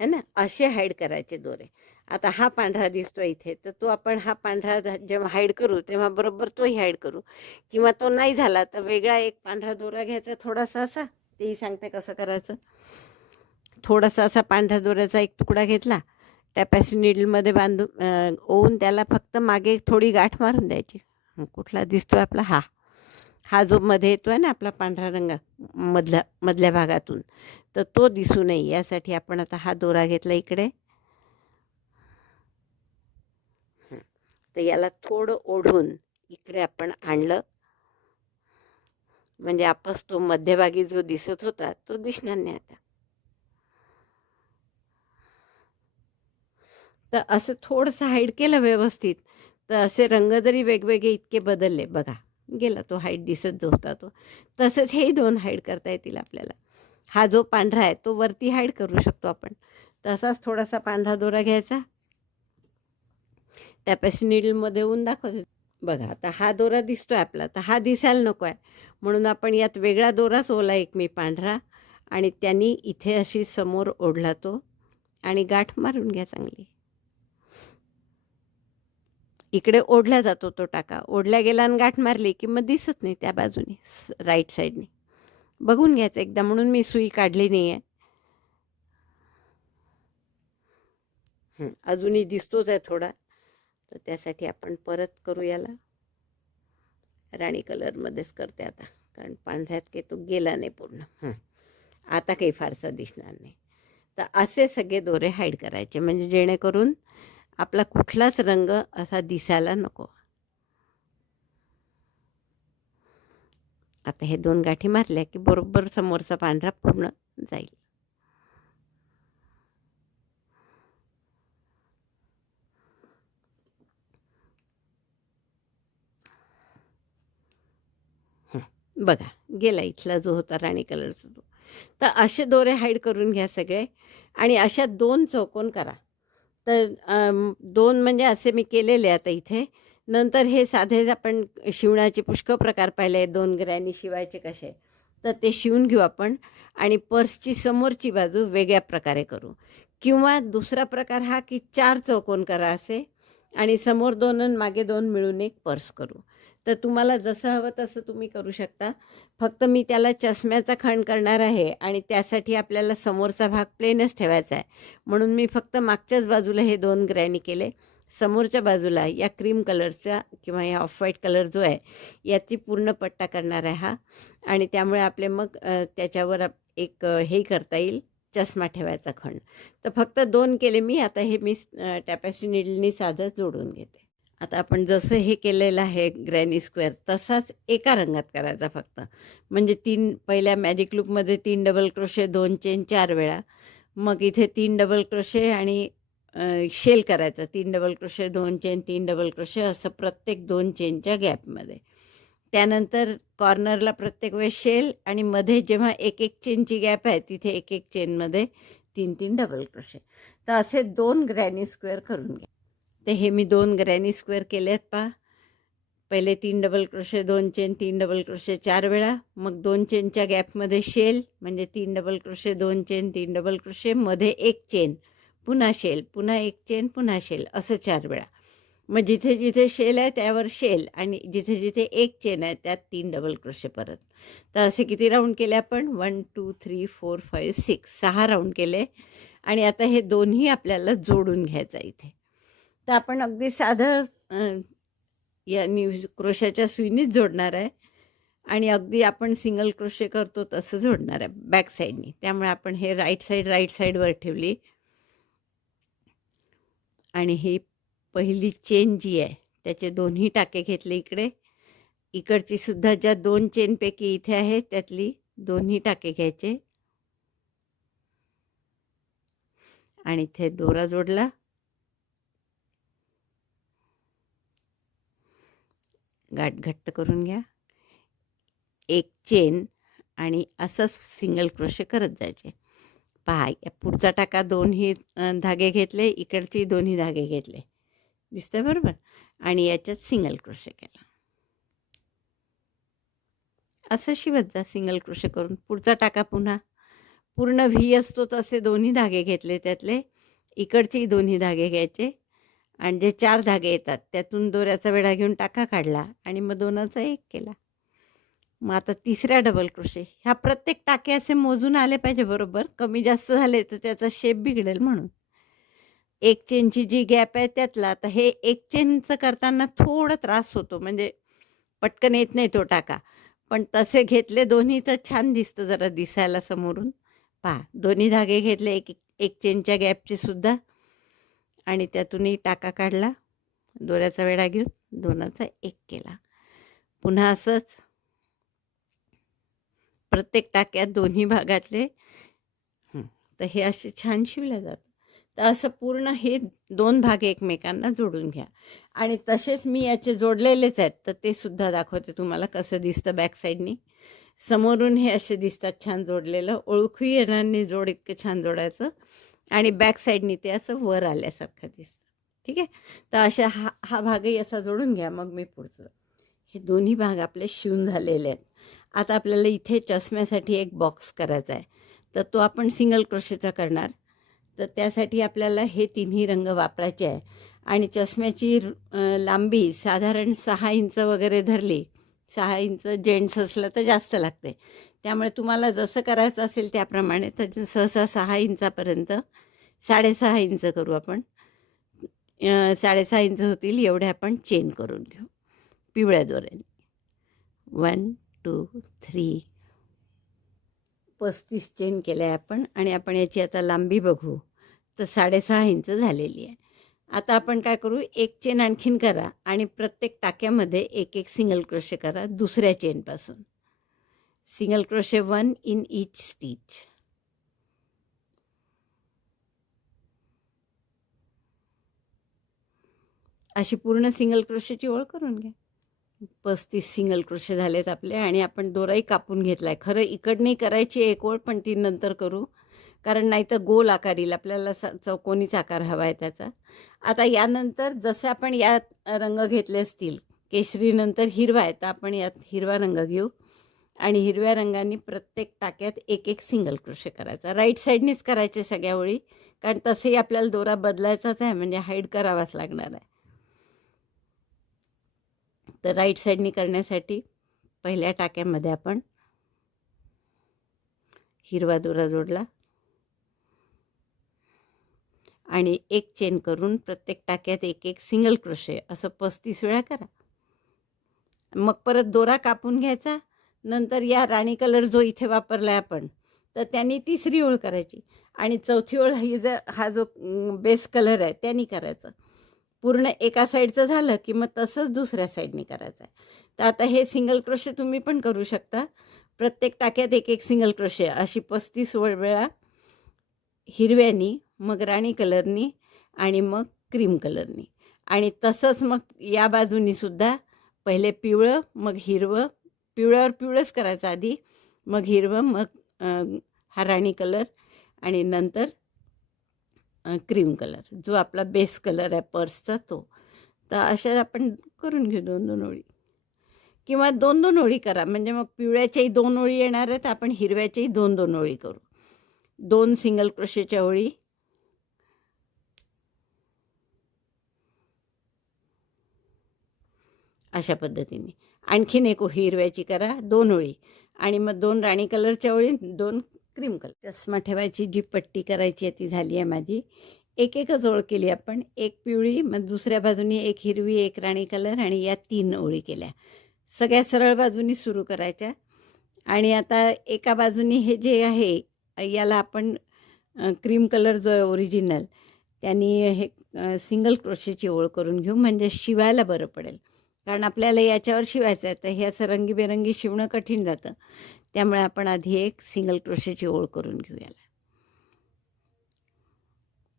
है ना. असे हाईड करायचे दोरे. आता हा पांढरा दिसतो इथे, तर तो आपण हा पांढरा जेव्हा हाईड करू तेव्हा बरोबर तोही हाईड करू. किंवा तो नाही झाला तर वेगळा एक पांढरा दोरा घ्यायचा थोडासा असा, तेही सांगते कसं करायचं. थोडासा असा पांढऱ्या दोऱ्याचा एक तुकडा घेतला, टॅपेस्ट्री नीडलमध्ये बांधून ओवून त्याला फक्त मागे थोडी गाठ मारून द्यायची. कुठला दिसतोय आपला, हा जो मध्ये येतोय ना आपला पांढरा रंग मधल्या भागातून, तर तो दिसू नये यासाठी आपण आता हा दोरा घेतला इकडे. तर याला थोडं ओढून इकडे आपण आणलं, म्हणजे आपस तो मध्यभागी जो दिसत होता तो दिसणार नाही आता. तर असं थोडंसं हाईड केलं व्यवस्थित, तर असे रंग जरी वेगवेगळे इतके बदलले, बघा गेला तो हाईट दिसत जो होता तो. तसेच हे 2 हाईड करता येतील आपल्याला. हा जो पांढरा आहे तो वरती हाईड करू शकतो आपण. तसाच थोडासा पांढरा दोरा घ्यायचा, टॅपेस्ट्री नीडलमध्ये येऊन दाखवते. बघा, आता हा दोरा दिसतोय आपला, तर हा दिसायला नको आहे म्हणून आपण यात वेगळा दोराच ओला एक मी पांढरा, आणि त्यांनी इथे अशी समोर ओढला तो आणि गाठ मारून घ्या चांगली. इकडे ओढला जातो तो टाका, ओढल्या गेला आणि गाठ मारली की मग दिसत नाही त्या बाजूने, राईट साईडने बघून घ्यायचं एकदा. म्हणून मी सुई काढली नाही आहे. अजूनही दिसतोच आहे थोडा, तर त्यासाठी आपण परत करू याला. राणी कलरमध्येच करते आता, कारण पांढऱ्यात काही तो गेला नाही पूर्ण. आता काही फारसा दिसणार नाही. तर असे सगळे दोरे हाईड करायचे, म्हणजे जेणेकरून आपला कुठलाच रंग असा दिसायला नको. आता हे 2 गाठी मारल्या की बरोबर समोरचा पांढरा पूर्ण जाईल. बघा गेला इथला जो होता राणी कलरचा तो. तर असे दोरे हाईड करून घ्या सगळे. आणि अशा 2 चौकोन करा. तर 2 म्हणजे असे मी केलेले आता इथे. नंतर हे साधे आपण शिवण्याचे पुष्कळ प्रकार पाहिले, 2 ग्रॅनी शिवायचे कसे, तर ते शिवून घेऊ आपण. आणि पर्सची समोरची बाजू वेगळ्या प्रकारे करू. किंवा दुसरा प्रकार हा की 4 चौकोन करा असे, आणि समोर 2 आणि मागे 2 मिळून एक पर्स करू. तर तुम्हाला जसं हवं तसं तुम्ही करू शकता. फक्त मी त्याला चष्म्याचा खण करणार आहे आणि त्यासाठी आपल्याला समोरचा भाग प्लेनच ठेवायचा आहे. म्हणून मी फक्त मागच्याच बाजूला हे 2 ग्रॅनी केले. समोरच्या बाजूला या क्रीम कलरचा किंवा या ऑफ व्हाईट कलर जो आहे याची पूर्ण पट्टा करणार आहे हा. आणि त्यामुळे आपले मग त्याच्यावर एक हे करता येईल, चष्मा ठेवायचा खण. तर फक्त 2 केले मी. आता हे मी टॅपेस्ट्री नीडलनी साधं जोडून घेते. आता आपण जसं हे केलेलं आहे ग्रॅनी स्क्वेअर तसाच एका रंगात करायचा फक्त. म्हणजे 3 पहिल्या मॅजिक लूपमध्ये 3 डबल क्रोशे, 2 चेन 4 वेळा. मग इथे 3 डबल क्रोशे आणि शेल करायचा. 3 double crochet, 2 chain, 3 double crochet, असं प्रत्येक 2 चेनच्या गॅपमध्ये. त्यानंतर कॉर्नरला प्रत्येक वेळेस शेल, आणि मध्ये जेव्हा 1-1 चेनची गॅप आहे तिथे 1-1 चेनमध्ये 3-3 डबल क्रोशे. तर असे 2 ग्रॅनी स्क्वेअर करून घ्या. ते हे मी 2 ग्रॅनी स्क्वेअर केले आहेत पहा. पहिले 3 double crochet, 2 chain, 3 double crochet 4 वेळा. मग 2 चेनच्या गॅपमध्ये शेल, म्हणजे 3 double crochet, 2 chain, 3 double crochet, मध्ये 1 चेन, पुन्हा शेल, पुन्हा 1 चेन, पुन्हा शेल, असं 4 वेळा. मग जिथे जिथे शेल आहे त्यावर शेल, आणि जिथे जिथे 1 चेन आहे त्यात 3 डबल क्रोशे परत. तर असे किती राऊंड केले आपण? 1 2 3 4 5 6 6 राऊंड केले. आणि आता हे दोन्ही आपल्याला जोडून घ्यायचं इथे. तर आपण अगदी साधं या क्रोशाच्या सुईनीच जोडणार आहे. आणि अगदी आपण सिंगल क्रोशे करतो तसं जोडणार आहे बॅक साईडनी. त्यामुळे आपण हे राईट साईडवर ठेवली. आणि ही पहिली चेन जी आहे त्याचे दोन्ही टाके घेतले इकडे. इकडची सुद्धा ज्या 2 चेनपैकी इथे आहे त्यातली दोन्ही टाके घ्यायचे. आणि इथे दोरा जोडला. गाठ घट्ट करून घ्या. 1 चेन आणि असंच सिंगल क्रोशे करत जायचे. पहा, पुढचा टाका 2ही धागे घेतले, इकडची दोन्ही धागे घेतले, दिसतंय बरोबर. आणि याच्यात सिंगल क्रोशे केला. असं शिवत जा सिंगल क्रोशे करून. पुढचा टाका पुन्हा पूर्ण व्ही असतो तसे दोन्ही धागे घेतले, त्यातले इकडचे दोन्ही धागे घ्यायचे. आणि जे 4 धागे येतात त्यातून दोऱ्याचा वेढा घेऊन टाका काढला आणि मग 2चा 1 केला. मग आता तिसऱ्या डबल क्रोशे. ह्या प्रत्येक टाके असे मोजून आले पाहिजे बरोबर. कमी जास्त झाले तर त्याचा शेप बिघडेल म्हणून. 1 चेनची जी गॅप आहे त्यातला. आता हे 1 चेनचं करताना थोडं त्रास होतो, म्हणजे पटकन येत नाही तो टाका. पण तसे घेतले दोन्ही तर छान दिसतं जरा दिसायला समोरून. पहा, दोन्ही धागे घेतले 1 चेनच्या गॅपचे सुद्धा, आणि त्यातूनही टाका काढला, दोऱ्याचा वेढा घेऊन 2चा 1 केला. पुन्हा असंच प्रत्येक टाक्यात दोन्ही भागातले. तर हे असे छान शिवल्या जातात. तर असं पूर्ण हे 2 भाग एकमेकांना जोडून घ्या. आणि तसेच मी याचे जोडलेलेच आहेत, तर ते सुद्धा दाखवते तुम्हाला कसं दिसतं बॅक साईडनी. समोरून हे असे दिसतात छान जोडलेलं. ओळखूही येणार नाही जोड, इतकं छान जोडायचं. आणि बॅक साईडनी ते असं वर आल्यासारखं दिसतं. ठीक आहे. तर अशा हा भागही असा जोडून घ्या. मग मी पुढचं. हे दोन्ही भाग आपले शिवून झालेले आहेत. आता आपल्याला इथे चष्म्यासाठी एक बॉक्स करायचा आहे. तर तो आपण सिंगल क्रोशेचा करणार. तर त्यासाठी आपल्याला हे तिन्ही रंग वापरायचे आहे. आणि चष्म्याची लांबी साधारण 6 इंच वगैरे धरली, 6 इंच जेंट्स असलं तर जास्त लागते. त्यामुळे तुम्हाला जसं करायचं असेल त्याप्रमाणे तर सहसा 6 इंचापर्यंत 6.5 इंच करू आपण. 6.5 इंच होतील एवढे आपण चेन करून घेऊ पिवळ्या दोऱ्याने. 1 2 3 35 चेन केल्या आहे आपण. आणि आपण याची आता लांबी बघू तर 6.5 इंच झालेली आहे. आता आपण काय करू, एक चेन आणखीन करा आणि प्रत्येक टाक्यामध्ये एक एक सिंगल क्रोशे करा दुसऱ्या चेनपासून. Single crochet 1 in each stitch. अशी पूर्ण सिंगल क्रोशेची ओळ करून घ्या. 35 सिंगल क्रोशे झालेत आपले. आणि आपण दोराही कापून घेतला आहे. खरं इकडनी करायची एक ओळ, पण ती नंतर करू, कारण नाही तर गोल आकार येईल. आपल्याला चौकोनीच आकार हवा आहे त्याचा. आता यानंतर जसे आपण यात रंग घेतले असतील, केशरीनंतर हिरवा आहे, तर आपण यात हिरवा रंग घेऊ. आणि हिरव्या रंगाने प्रत्येक टाक्यात एक एक सिंगल क्रोशे करायचा. राईट साईडनीच करायचे सगळ्या ओळी, कारण तसेही आपल्याला दोरा बदलायचाच आहे, म्हणजे हाईड करावाच लागणार आहे. तर राईट साईडनी करण्यासाठी पहिल्या टाक्यामध्ये आपण हिरवा दोरा जोडला आणि एक चेन करून प्रत्येक टाक्यात एक एक सिंगल क्रोशे असं 35 वेळा करा. मग परत दोरा कापून घ्यायचा. नंतर या राणी कलर जो इथे वापरला आहे आपण, तर त्यांनी तिसरी ओळ करायची. आणि चौथी ओळ ही हा जो बेस कलर आहे त्यांनी करायचं. पूर्ण एका साईडचं झालं की मग तसंच दुसऱ्या साईडनी करायचं आहे. तर आता हे सिंगल क्रोशे तुम्ही पण करू शकता. प्रत्येक टाक्यात एक एक सिंगल क्रोशे अशी 35 वेळा हिरव्यानी, मग राणी कलरनी आणि मग क्रीम कलरनी. आणि तसंच मग या बाजूनी सुद्धा पहिले पिवळं, मग हिरवं, पिवळ्यावर पिवळंच करायचं आधी, मग हिरवं, मग हा राणी कलर आणि नंतर क्रीम कलर जो आपला बेस कलर आहे पर्सचा तो. तर अशा आपण करून घेऊ 2-2 ओळी, किंवा 2-2 ओळी करा. म्हणजे मग पिवळ्याच्याही 2 ओळी येणार आहेत, आपण हिरव्याच्याही 2-2 ओळी करू. 2 सिंगल क्रोशेच्या ओळी, अशा पद्धतीने. आणखीन एक हिरव्याची करा 2 ओळी, आणि मग 2 राणी कलरच्या ओळी, 2 क्रीम कलर. चष्मा ठेवायची जी पट्टी करायची आहे ती झाली आहे माझी. एक एकच ओळ केली आपण. एक पिवळी, मग दुसऱ्या बाजूनी एक हिरवी, एक राणी कलर, आणि या 3 ओळी केल्या. सगळ्या सरळ बाजूनी सुरू करायच्या. आणि आता एका बाजूनी हे जे आहे याला आपण क्रीम कलर जो आहे ओरिजिनल, त्यांनी हे सिंगल क्रोशेची ओळ करून घेऊ, म्हणजे शिवायला बरं पडेल. कारण आपल्याला याच्यावर शिवायचं आहे, तर हे असं रंगीबेरंगी शिवणं कठीण जातं. त्यामुळे आपण आधी एक सिंगल क्रोशेची ओळ करून घेऊ याला.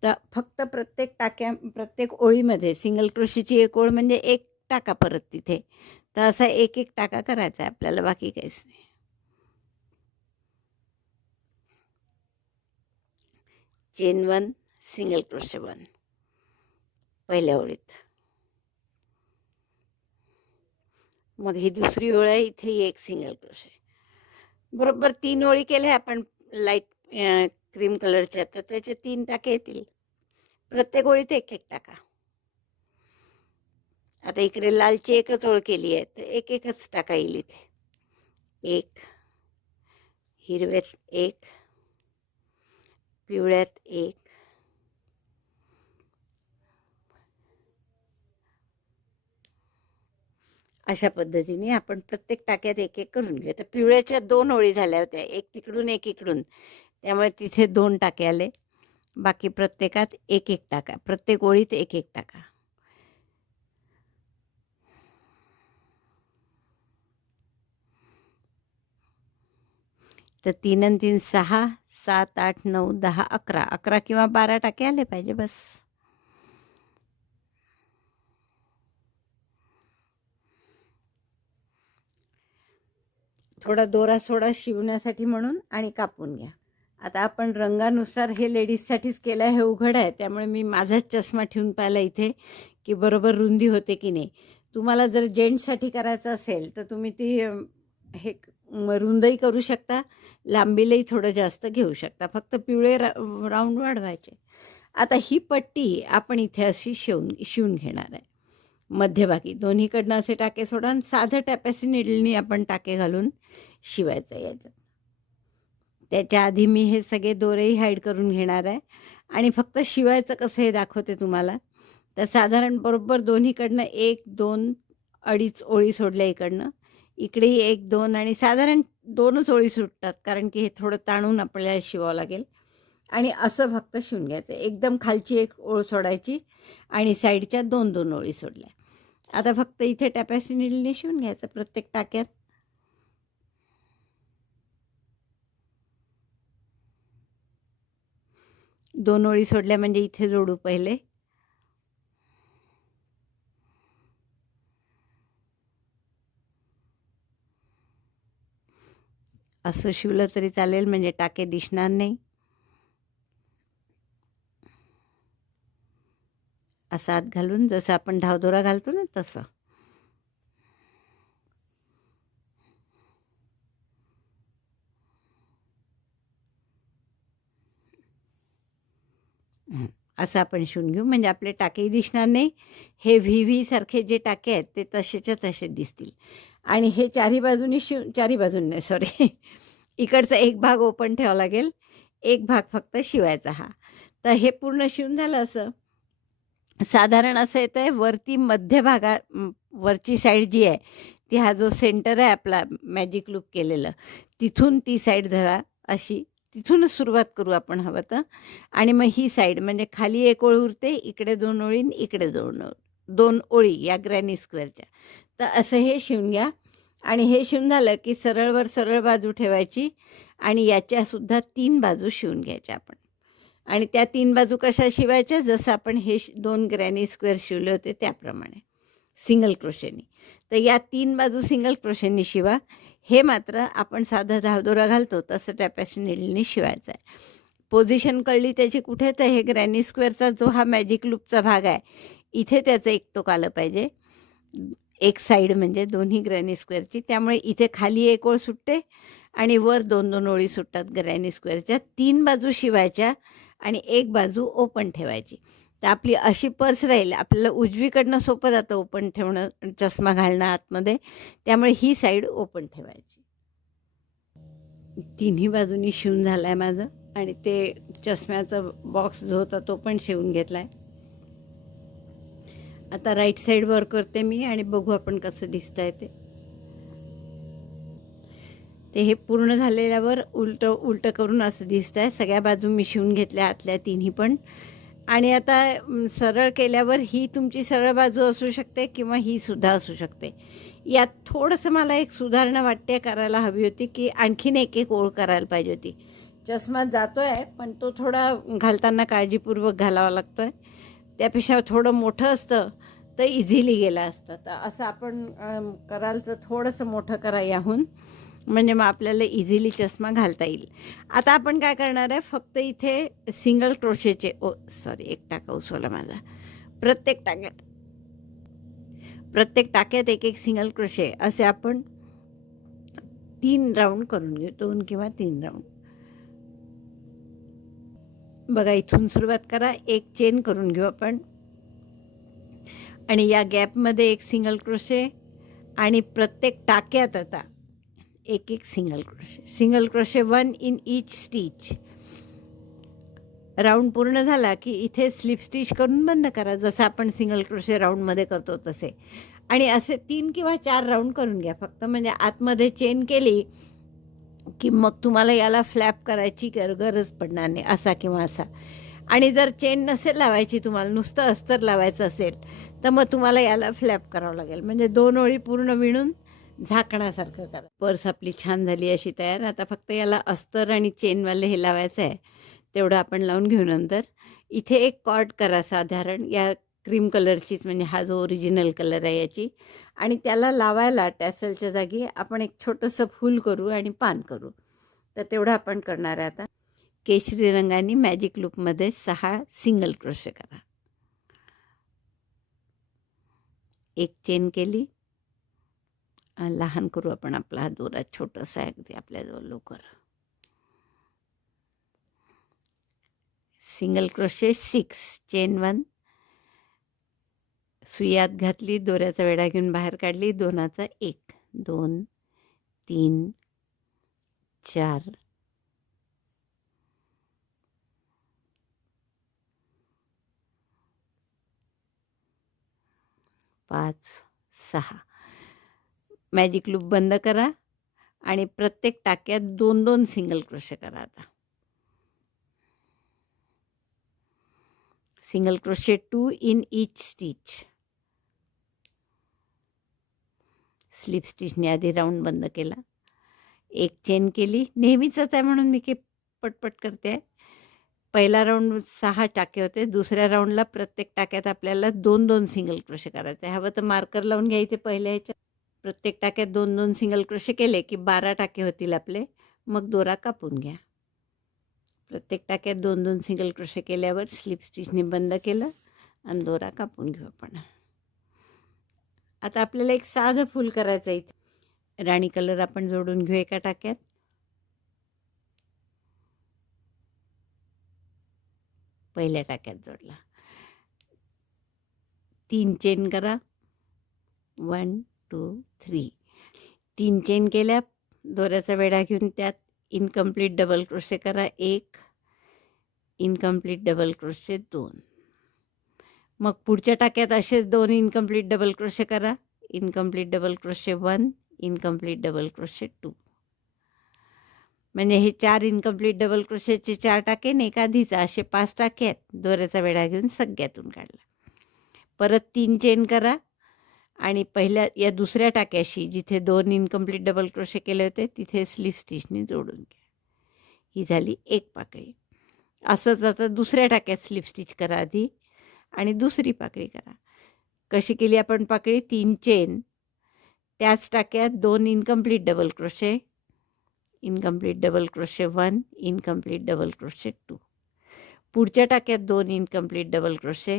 तर फक्त प्रत्येक ओळीमध्ये सिंगल क्रोशेची एक ओळ म्हणजे एक टाका परत तिथे. तर असा एक एक टाका करायचा आहे आपल्याला, बाकी काहीच नाही. चेन 1 सिंगल क्रोशे 1 पहिल्या ओळीत. मग ही दुसरी ओळ आहे, इथे एक सिंगल क्रोशे. बरोबर 3 ओळी केल्या आपण लाईट क्रीम कलरच्या, तर त्याचे 3 टाके येतील. प्रत्येक ओळीत एक एक टाका. आता इकडे लालची एकच ओळ केली आहे, तर एक एकच टाका येईल इथे. एक, हिरव्यात एक, पिवळ्यात एक, अशा पद्धतीने आपण प्रत्येक टाक्यात एक एक करून घेऊ. तर पिवळ्याच्या 2 ओळी झाल्या होत्या, एक तिकडून एक इकडून, त्यामुळे तिथे 2 टाके आले. बाकी प्रत्येकात एक एक टाका, प्रत्येक ओळीत एक एक टाका. तर 3 आणि 3 6, 7 8 9 10 11, 11 किंवा 12 टाके आले पाहिजे बस. थोडा दोरा सोडा शिवण्यासाठी म्हणून, आणि कापून घ्या. आता आपण रंगानुसार हे लेडीजसाठीच केलं आहे, हे उघड आहे, त्यामुळे मी माझाच चष्मा ठेवून पाहिला इथे की बरोबर रुंदी होते की नाही. तुम्हाला जर जेंट्ससाठी करायचं असेल तर तुम्ही ती हे रुंदही करू शकता, लांबीलाही थोडं जास्त घेऊ शकता. फक्त पिवळे राऊंड वाढवायचे. आता ही पट्टी आपण इथे अशी शिवून घेणार आहे. मध्यभागी दोन्हीकडनं असे टाके सोडा आणि साधं टॅपेस्ट्री निडलनी आपण टाके घालून शिवायचं याच्यात. त्याच्या आधी मी हे सगळे दोरेही हाईड करून घेणार आहे आणि फक्त शिवायचं कसं हे दाखवते तुम्हाला. तर साधारण बरोबर दोन्हीकडनं 1, 2, 2.5 ओळी सोडल्या इकडनं, इकडेही 1, 2 आणि साधारण 2च ओळी सुटतात, कारण की हे थोडं ताणून आपल्याला शिवावं लागेल. आणि असं फक्त शिवून घ्यायचं. एकदम खालची एक ओळ सोडायची आणि साईडच्या 2-2 ओळी सोडल्या. आता फक्त इथे टॅपेस्ट्री निडलनी शिवून घ्यायचं प्रत्येक टाक्यात. दोन ओळी सोडल्या म्हणजे इथे जोडू पहिले. असं शिवलं तरी चालेल, म्हणजे टाके दिसणार नाही. असा आत घालून जसं आपण धावदोरा घालतो ना तसं. असं आपण शिवून घेऊ, म्हणजे आपले टाकेही दिसणार नाही. हे व्ही सारखे जे टाके आहेत ते तसेच्या तसे दिसतील. आणि हे चारी बाजूंनी सॉरी इकडचा एक भाग ओपन ठेवावा लागेल, एक भाग फक्त शिवायचा हा. तर हे पूर्ण शिवून झालं. असं साधारण असं येतं आहे. वरती वरची साईड जी आहे ती, हा जो सेंटर आहे आपला मॅजिक लूप केलेलं, तिथून ती साईड धरा अशी. तिथूनच सुरुवात करू आपण हवं तर. आणि मग ही साईड म्हणजे खाली एक ओळ उरते, इकडे 2 ओळी, इकडे 2 ओळी या ग्रॅनी स्क्वेअरच्या. तर असं हे शिवून घ्या. आणि हे शिवून झालं की सरळ बाजू ठेवायची आणि याच्यासुद्धा 3 बाजू शिवून घ्यायच्या आपण. आणि त्या 3 बाजू कशा शिवायच्या, जसं आपण हे 2 ग्रॅनी स्क्वेअर शिवले होते त्याप्रमाणे सिंगल क्रोशेनी. तर या 3 बाजू सिंगल क्रोशेनी शिवा. हे मात्र आपण साधा धावदोरा घालतो तसं टॅपेस्ट्री निडलनी शिवायचं आहे. पोझिशन कळली त्याची कुठे, तर हे ग्रॅनी स्क्वेअरचा जो हा मॅजिक लूपचा भाग आहे, इथे त्याचं एक टोक आलं पाहिजे, एक साईड म्हणजे दोन्ही ग्रॅनी स्क्वेअरची. त्यामुळे इथे खाली एक ओळ सुटते आणि वर 2-2 ओळी सुटतात ग्रॅनी स्क्वेअरच्या. 3 बाजू शिवायच्या आणि एक बाजू ओपन ठेवायची. तर आपली अशी पर्स राहील. आपल्याला उजवीकडनं सोपं जातं ओपन ठेवणं, चष्मा घालणं आतमध्ये. त्यामुळे ही साईड ओपन ठेवायची. तिन्ही बाजूनी शिवून झालं आहे माझं. आणि ते चष्म्याचा बॉक्स जो होता तो पण शिवून घेतला आहे. आता राईट साईडवर करते मी आणि बघू आपण कसं दिसतं आहे ते. हे पूर्ण झालेल्यावर उलटं करून असं दिसतं आहे. सगळ्या बाजू मी शिवून घेतल्या, आतल्या तिन्ही पण. आणि आता सरळ केल्यावर ही तुमची सरळ बाजू असू शकते किंवा ही सुद्धा असू शकते. यात थोडंसं मला एक सुधारणा वाटते, करायला हवी होती, की आणखीन एक ओळ करायला पाहिजे होती. चष्मा जातो आहे पण तो थोडा घालताना काळजीपूर्वक घालावा लागतो आहे. त्यापेक्षा थोडं मोठं असतं तर इझिली गेलं असतं. तर असं आपण कराल तर थोडंसं मोठं करा याहून, म्हणजे मग आपल्याला इझिली चष्मा घालता येईल. आता आपण काय करणार आहे, फक्त इथे सिंगल क्रोशेचे एक टाका उसवला माझा. प्रत्येक टाक्यात एक सिंगल क्रोशे असे आपण 3 राऊंड करून घेऊ, 2 किंवा 3 राऊंड. बघा, इथून सुरुवात करा. एक चेन करून घेऊ आपण आणि या गॅपमध्ये एक सिंगल क्रोशे आणि प्रत्येक टाक्यात आता एक single crochet 1 in each stitch. Round पूर्ण झाला की इथे स्लिप स्टिच करून बंद करा, जसं आपण सिंगल क्रोशे राऊंडमध्ये करतो तसे. आणि असे 3 किंवा 4 राऊंड करून घ्या फक्त, म्हणजे आतमध्ये चेन केली की मग तुम्हाला याला फ्लॅप करायची गरज पडणार नाही, असा किंवा असा. आणि जर चेन नसेल लावायची, तुम्हाला नुसतं अस्तर लावायचं असेल, तर मग तुम्हाला याला फ्लॅप करावं लागेल. म्हणजे 2 ओळी पूर्ण विणून झाकण्यासारखं करा. पर्स आपली छान झाली अशी तयार. आता फक्त याला अस्तर आणि चेनवाले हे लावायचं आहे, तेवढं आपण लावून घेऊ. नंतर इथे एक कॉर्ड करा साधारण या क्रीम कलरचीच, म्हणजे हा जो ओरिजिनल कलर आहे याची. आणि त्याला लावायला टॅसलच्या जागी आपण एक छोटंसं फूल करू आणि पान करू. तर तेवढं आपण करणार आहे. आता केशरी रंगाने मॅजिक लूपमध्ये 6 सिंगल क्रोशे करा. एक चेन केली लहान करू आपण आपला हा दोरा, छोटासा आहे अगदी आपल्याजवळ लवकर. सिंगल क्रोशे 6, चेन 1, सुई आत घातली, दोऱ्याचा वेढा घेऊन बाहेर काढली, 2चा 1, 2, 3, 4, 5, 6. मॅजिक लूप बंद करा आणि प्रत्येक टाक्यात 2-2 सिंगल क्रोशे करा. आता single crochet 2 in each stitch. Slip स्टिचने आधी राऊंड बंद केला, एक चेन केली, नेहमीच आहे म्हणून मी पटपट करते. पहिला राऊंड 6 टाके होते, दुसऱ्या राऊंडला प्रत्येक टाक्यात आपल्याला 2-2 सिंगल क्रोशे करायचे. हवं तर मार्कर लावून घ्यायचे पहिल्या ह्याच्यात. प्रत्येक टाक्यात 2-2 सिंगल क्रोशे केले की 12 टाके होतील आपले. मग दोरा कापून घ्या. प्रत्येक टाक्यात 2-2 सिंगल क्रोशे केल्यावर स्लिप स्टिचने बंद केलं आणि दोरा कापून घेऊ आपण. आता आपल्याला एक साधं फूल करायचं आहे. इथे राणी कलर आपण जोडून घेऊ एका टाक्यात. पहिल्या टाक्यात जोडला, 3 चेन करा, 1, 2, 3. 3 चेन केल्या, दोऱ्याचा वेढा घेऊन त्यात इनकम्प्लीट डबल क्रोशे करा, 1, इनकम्प्लीट डबल क्रोशे 2. मग पुढच्या टाक्यात असेच 2 इनकम्प्लीट डबल क्रोशे करा, incomplete double crochet 1, incomplete double crochet 2. म्हणजे हे 4 इनकम्प्लीट डबल क्रोशेचे 4 टाके आणि एक आधीचा, असे 5 टाके आहेत. दोऱ्याचा वेढा घेऊन सगळ्यातून काढला. परत 3 चेन करा आणि पहिल्या या दुसऱ्या टाक्याशी जिथे 2 इनकम्प्लीट डबल क्रोशे केले होते तिथे स्लिप स्टिचने जोडून घ्या. ही झाली एक पाकळी. असंच आता दुसऱ्या टाक्यात स्लिप स्टिच करा आधी आणि दुसरी पाकळी करा. कशी केली आपण पाकळी? 3 चेन, त्याच टाक्यात 2 incomplete double crochet, incomplete double crochet 1, incomplete double crochet 2. पुढच्या टाक्यात 2 इनकम्प्लीट डबल क्रोशे,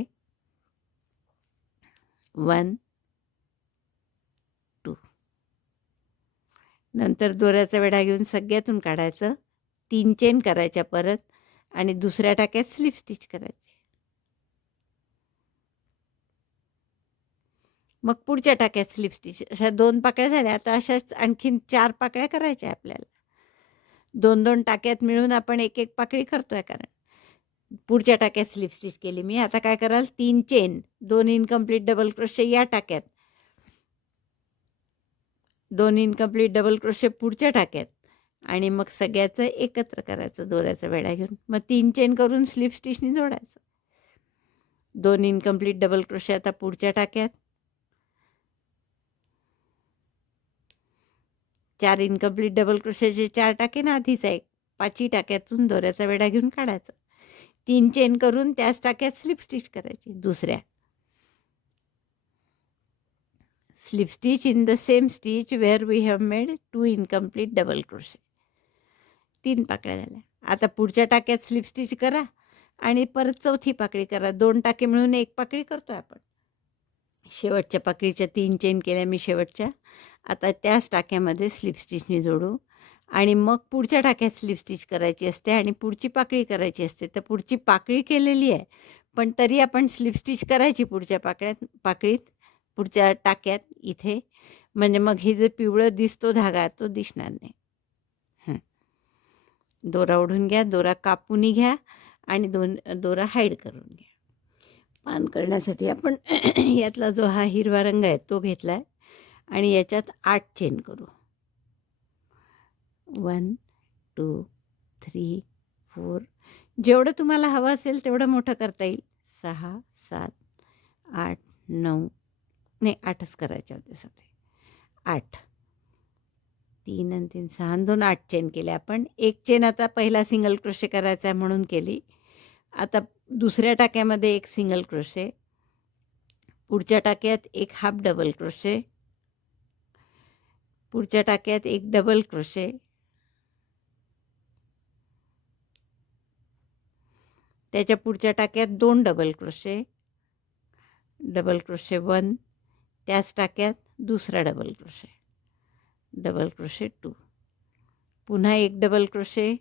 1, 2. नंतर दोऱ्याचा वेढा घेऊन सगळ्यातून काढायचं, 3 चेन करायच्या परत आणि दुसऱ्या टाक्यात स्लिप स्टिच करायची. मग पुढच्या टाक्यात स्लिप स्टिच. अशा 2 पाकळ्या झाल्या. आता अशाच आणखीन 4 पाकळ्या करायच्या आपल्याला. 2-2 टाक्यात मिळून आपण एक एक पाकळी करतोय, कारण पुढच्या टाक्यात स्लिप स्टिच केली मी. आता काय कराल? 3 चेन, 2 इनकम्प्लीट डबल क्रोशे या टाक्यात, 2 इनकम्प्लीट डबल क्रोशे पुढच्या टाक्यात आणि मग सगळ्याचं एकत्र करायचं दोऱ्याचा वेढा घेऊन. मग 3 चेन करून स्लिप स्टिचनी जोडायचं. 2 इनकम्प्लीट डबल क्रोशे आता पुढच्या टाक्यात, 4 इनकम्प्लीट डबल क्रोशेचे 4 टाके ना आधीच आहे, 5ही टाक्यातून दोऱ्याचा वेढा घेऊन काढायचा. 3 चेन करून त्याच टाक्यात स्लिप स्टिच करायची. दुसऱ्या slip stitch in the same stitch where we have made 2 incomplete double crochet. 3 पाकळ्या झाल्या. आता पुढच्या टाक्यात स्लिप स्टिच करा आणि परत चौथी पाकळी करा. 2 टाके मिळून एक पाकळी करतोय आपण. शेवटच्या पाकळीच्या 3 चेन केल्या मी शेवटच्या. आता त्याच टाक्यामध्ये स्लिप स्टिचनी जोडू आणि मग पुढच्या टाक्यात स्लिप स्टिच करायची असते आणि पुढची पाकळी करायची असते. तर पुढची पाकळी केलेली आहे, पण तरी आपण स्लिप स्टिच करायची पुढच्या पाकळीत पुढच्या टाक्यात इथे. म्हणजे मग हे जे पिवळं दिसतो धागा तो दिसणार नाही. दोरा ओढून घ्या, दोरा कापून घ्या आणि दोरा हाईड करून घ्या. पान करण्यासाठी आपण यातला जो हा हिरवा रंग आहे तो घेतला आहे आणि याच्यात 8 चेन करू. 1, 2, 3, 4. जेवढं तुम्हाला हवं असेल तेवढं मोठं करता येईल. 6, 7, 8, 9. नाही, 8च करायचे होते सगळे. 8, 3 आणि 3, 6 आणि 2, 8 चेन केले आपण. एक चेन आता पहिला सिंगल क्रोशे करायचा आहे म्हणून केली. आता दुसऱ्या टाक्यामध्ये एक सिंगल क्रोशे, पुढच्या टाक्यात एक हाफ डबल क्रोशे, पुढच्या टाक्यात एक डबल क्रोशे, त्याच्या पुढच्या टाक्यात 2 डबल क्रोशे, डबल क्रोशे 1, त्याच टाक्यात दुसरा डबल क्रोशे. डबल क्रोशे 2, पुन्हा एक डबल क्रोशे,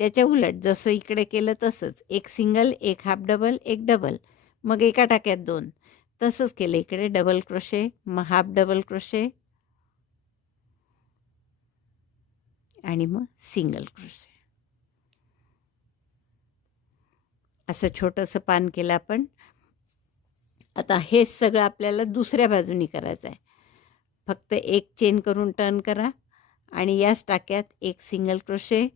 त्याच्या उलट जसं इकडे केलं तसंच, एक सिंगल, एक हाफ डबल, एक डबल, मग एका टाक्यात 2. तसंच केलं इकडे, डबल क्रोशे, मग हाफ डबल क्रोशे आणि मग सिंगल क्रोशे. असं छोटंसं पान केलं आपण. आता हेच सगळं आपल्याला दुसऱ्या बाजूनी करायचं आहे. फक्त एक चेन करून टर्न करा आणि याच टाक्यात एक सिंगल क्रोशे,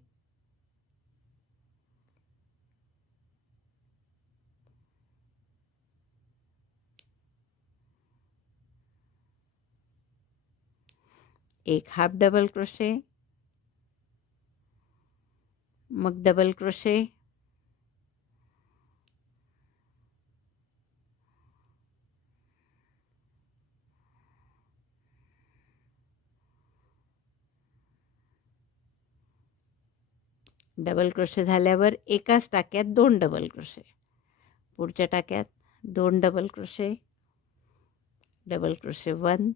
एक हाफ डबल क्रोशे, मग डबल क्रोशे, डबल क्रोशे झाल्यावर एकाच टाक्यात 2 डबल क्रोशे, पुढच्या टाक्यात 2 double crochet, double crochet 1,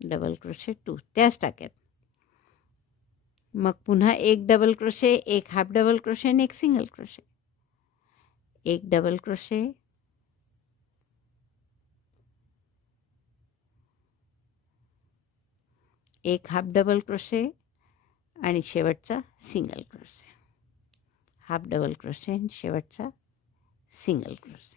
double crochet 2, त्याच टाक्यात. मग पुन्हा एक डबल क्रोशे, एक हाफ डबल क्रोशे आणि एक सिंगल क्रोशे, एक डबल क्रोशे, एक हाफ डबल क्रोशे आणि शेवटचा single crochet, half double crochet आणि शेवटचा सिंगल क्रोशे.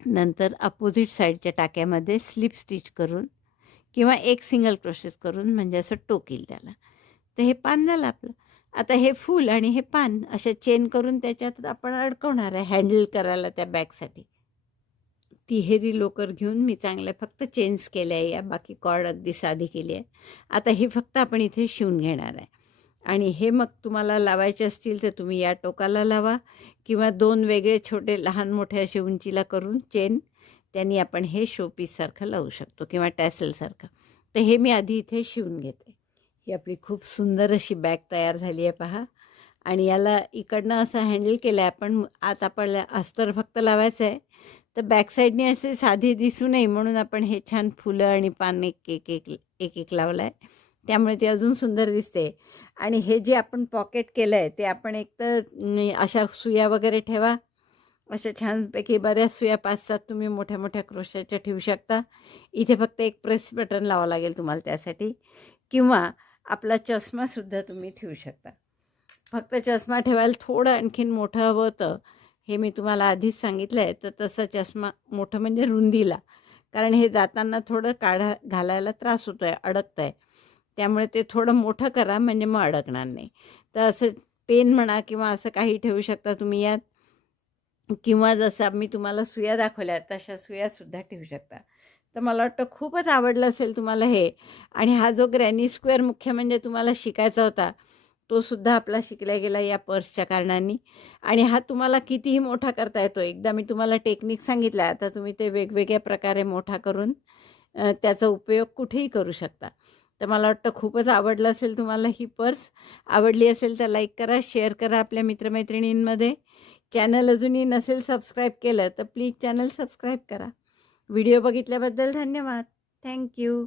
नंतर अपोजिट साईडच्या टाक्यामध्ये स्लिप स्टिच करून किंवा एक सिंगल क्रोशेस करून, म्हणजे असं टोक येईल त्याला. तर हे पान झालं आपलं. आता हे फूल आणि हे पान अशा चेन करून त्याच्यात आपण अडकवणार आहे हँडल करायला त्या बॅगसाठी. तिहेरी लोकर घेऊन मी चांगल्या फक्त चेन्स केल्या आहे, या बाकी कॉर्ड अगदी साधी केली आहे. आता हे फक्त आपण इथे शिवून घेणार आहे आणि हे मग तुम्हाला लावायचे असतील तर तुम्ही या टोकाला लावा किंवा 2 वेगळे छोटे लहान मोठ्या अशी उंचीला करून चेन, त्यांनी आपण हे शोपीससारखं लावू शकतो किंवा टॅसलसारखं. तर हे मी आधी इथे शिवून घेते. ही आपली खूप सुंदर अशी बॅग तयार झाली आहे पहा. आणि याला इकडनं असं हँडल केलं आहे आपण. आता आपल्याला अस्तर फक्त लावायचं आहे, तर बॅक साईडने असे साधे दिसू नये म्हणून आपण हे छान फुलं आणि पान एक एक एक एक एक लावलं आहे, त्यामुळे ते अजून सुंदर दिसते. आणि हे जे आपण पॉकेट केलं आहे ते आपण एकतर अशा सुया वगैरे ठेवा, अशा छानपैकी बऱ्याच सुया 5-7 तुम्ही मोठ्या मोठ्या क्रोशाच्या ठेवू शकता. इथे फक्त एक प्रेस बटन लावावं लागेल तुम्हाला त्यासाठी, किंवा आपला चष्मासुद्धा तुम्ही ठेवू शकता. फक्त चष्मा ठेवायला थोडं आणखीन मोठं हवं होतं, हे मी तुम्हाला आधीच सांगितलं आहे. तर तसं चष्मा मोठं म्हणजे रुंदीला, कारण हे जाताना थोडं घालायला त्रास होतो आहे, अडकतं आहे, त्यामुळे ते थोडं मोठं करा म्हणजे मग अडकणार नाही. तर असं पेन म्हणा किंवा असं काही ठेवू शकता तुम्ही यात, किंवा जसं मी तुम्हाला सुया दाखवल्या तशा सुयासुद्धा ठेवू शकता. तर मला वाटतं खूपच आवडलं असेल तुम्हाला हे. आणि हा जो ग्रॅनी स्क्वेअर मुख्य म्हणजे तुम्हाला शिकायचा होता, तो सुद्धा आपला शिकला गेला या पर्सच्या कारणाने. आणि हा तुम्हाला कितीही मोठा करता येतो. एकदा मी तुम्हाला टेक्निक सांगितलं, आता तुम्ही ते वेगवेगळ्या प्रकारे मोठा करून त्याचा उपयोग कुठेही करू शकता. तर मला वाटतं खूपच आवडलं असेल तुम्हाला ही पर्स. आवडली असेल तर लाईक करा, शेअर करा आपल्या मित्रमैत्रिणींमध्ये. चॅनल अजूनही नसेल सबस्क्राईब केलं तर प्लीज चॅनल सबस्क्राईब करा. व्हिडिओ बघितल्याबद्दल धन्यवाद. थँक्यू.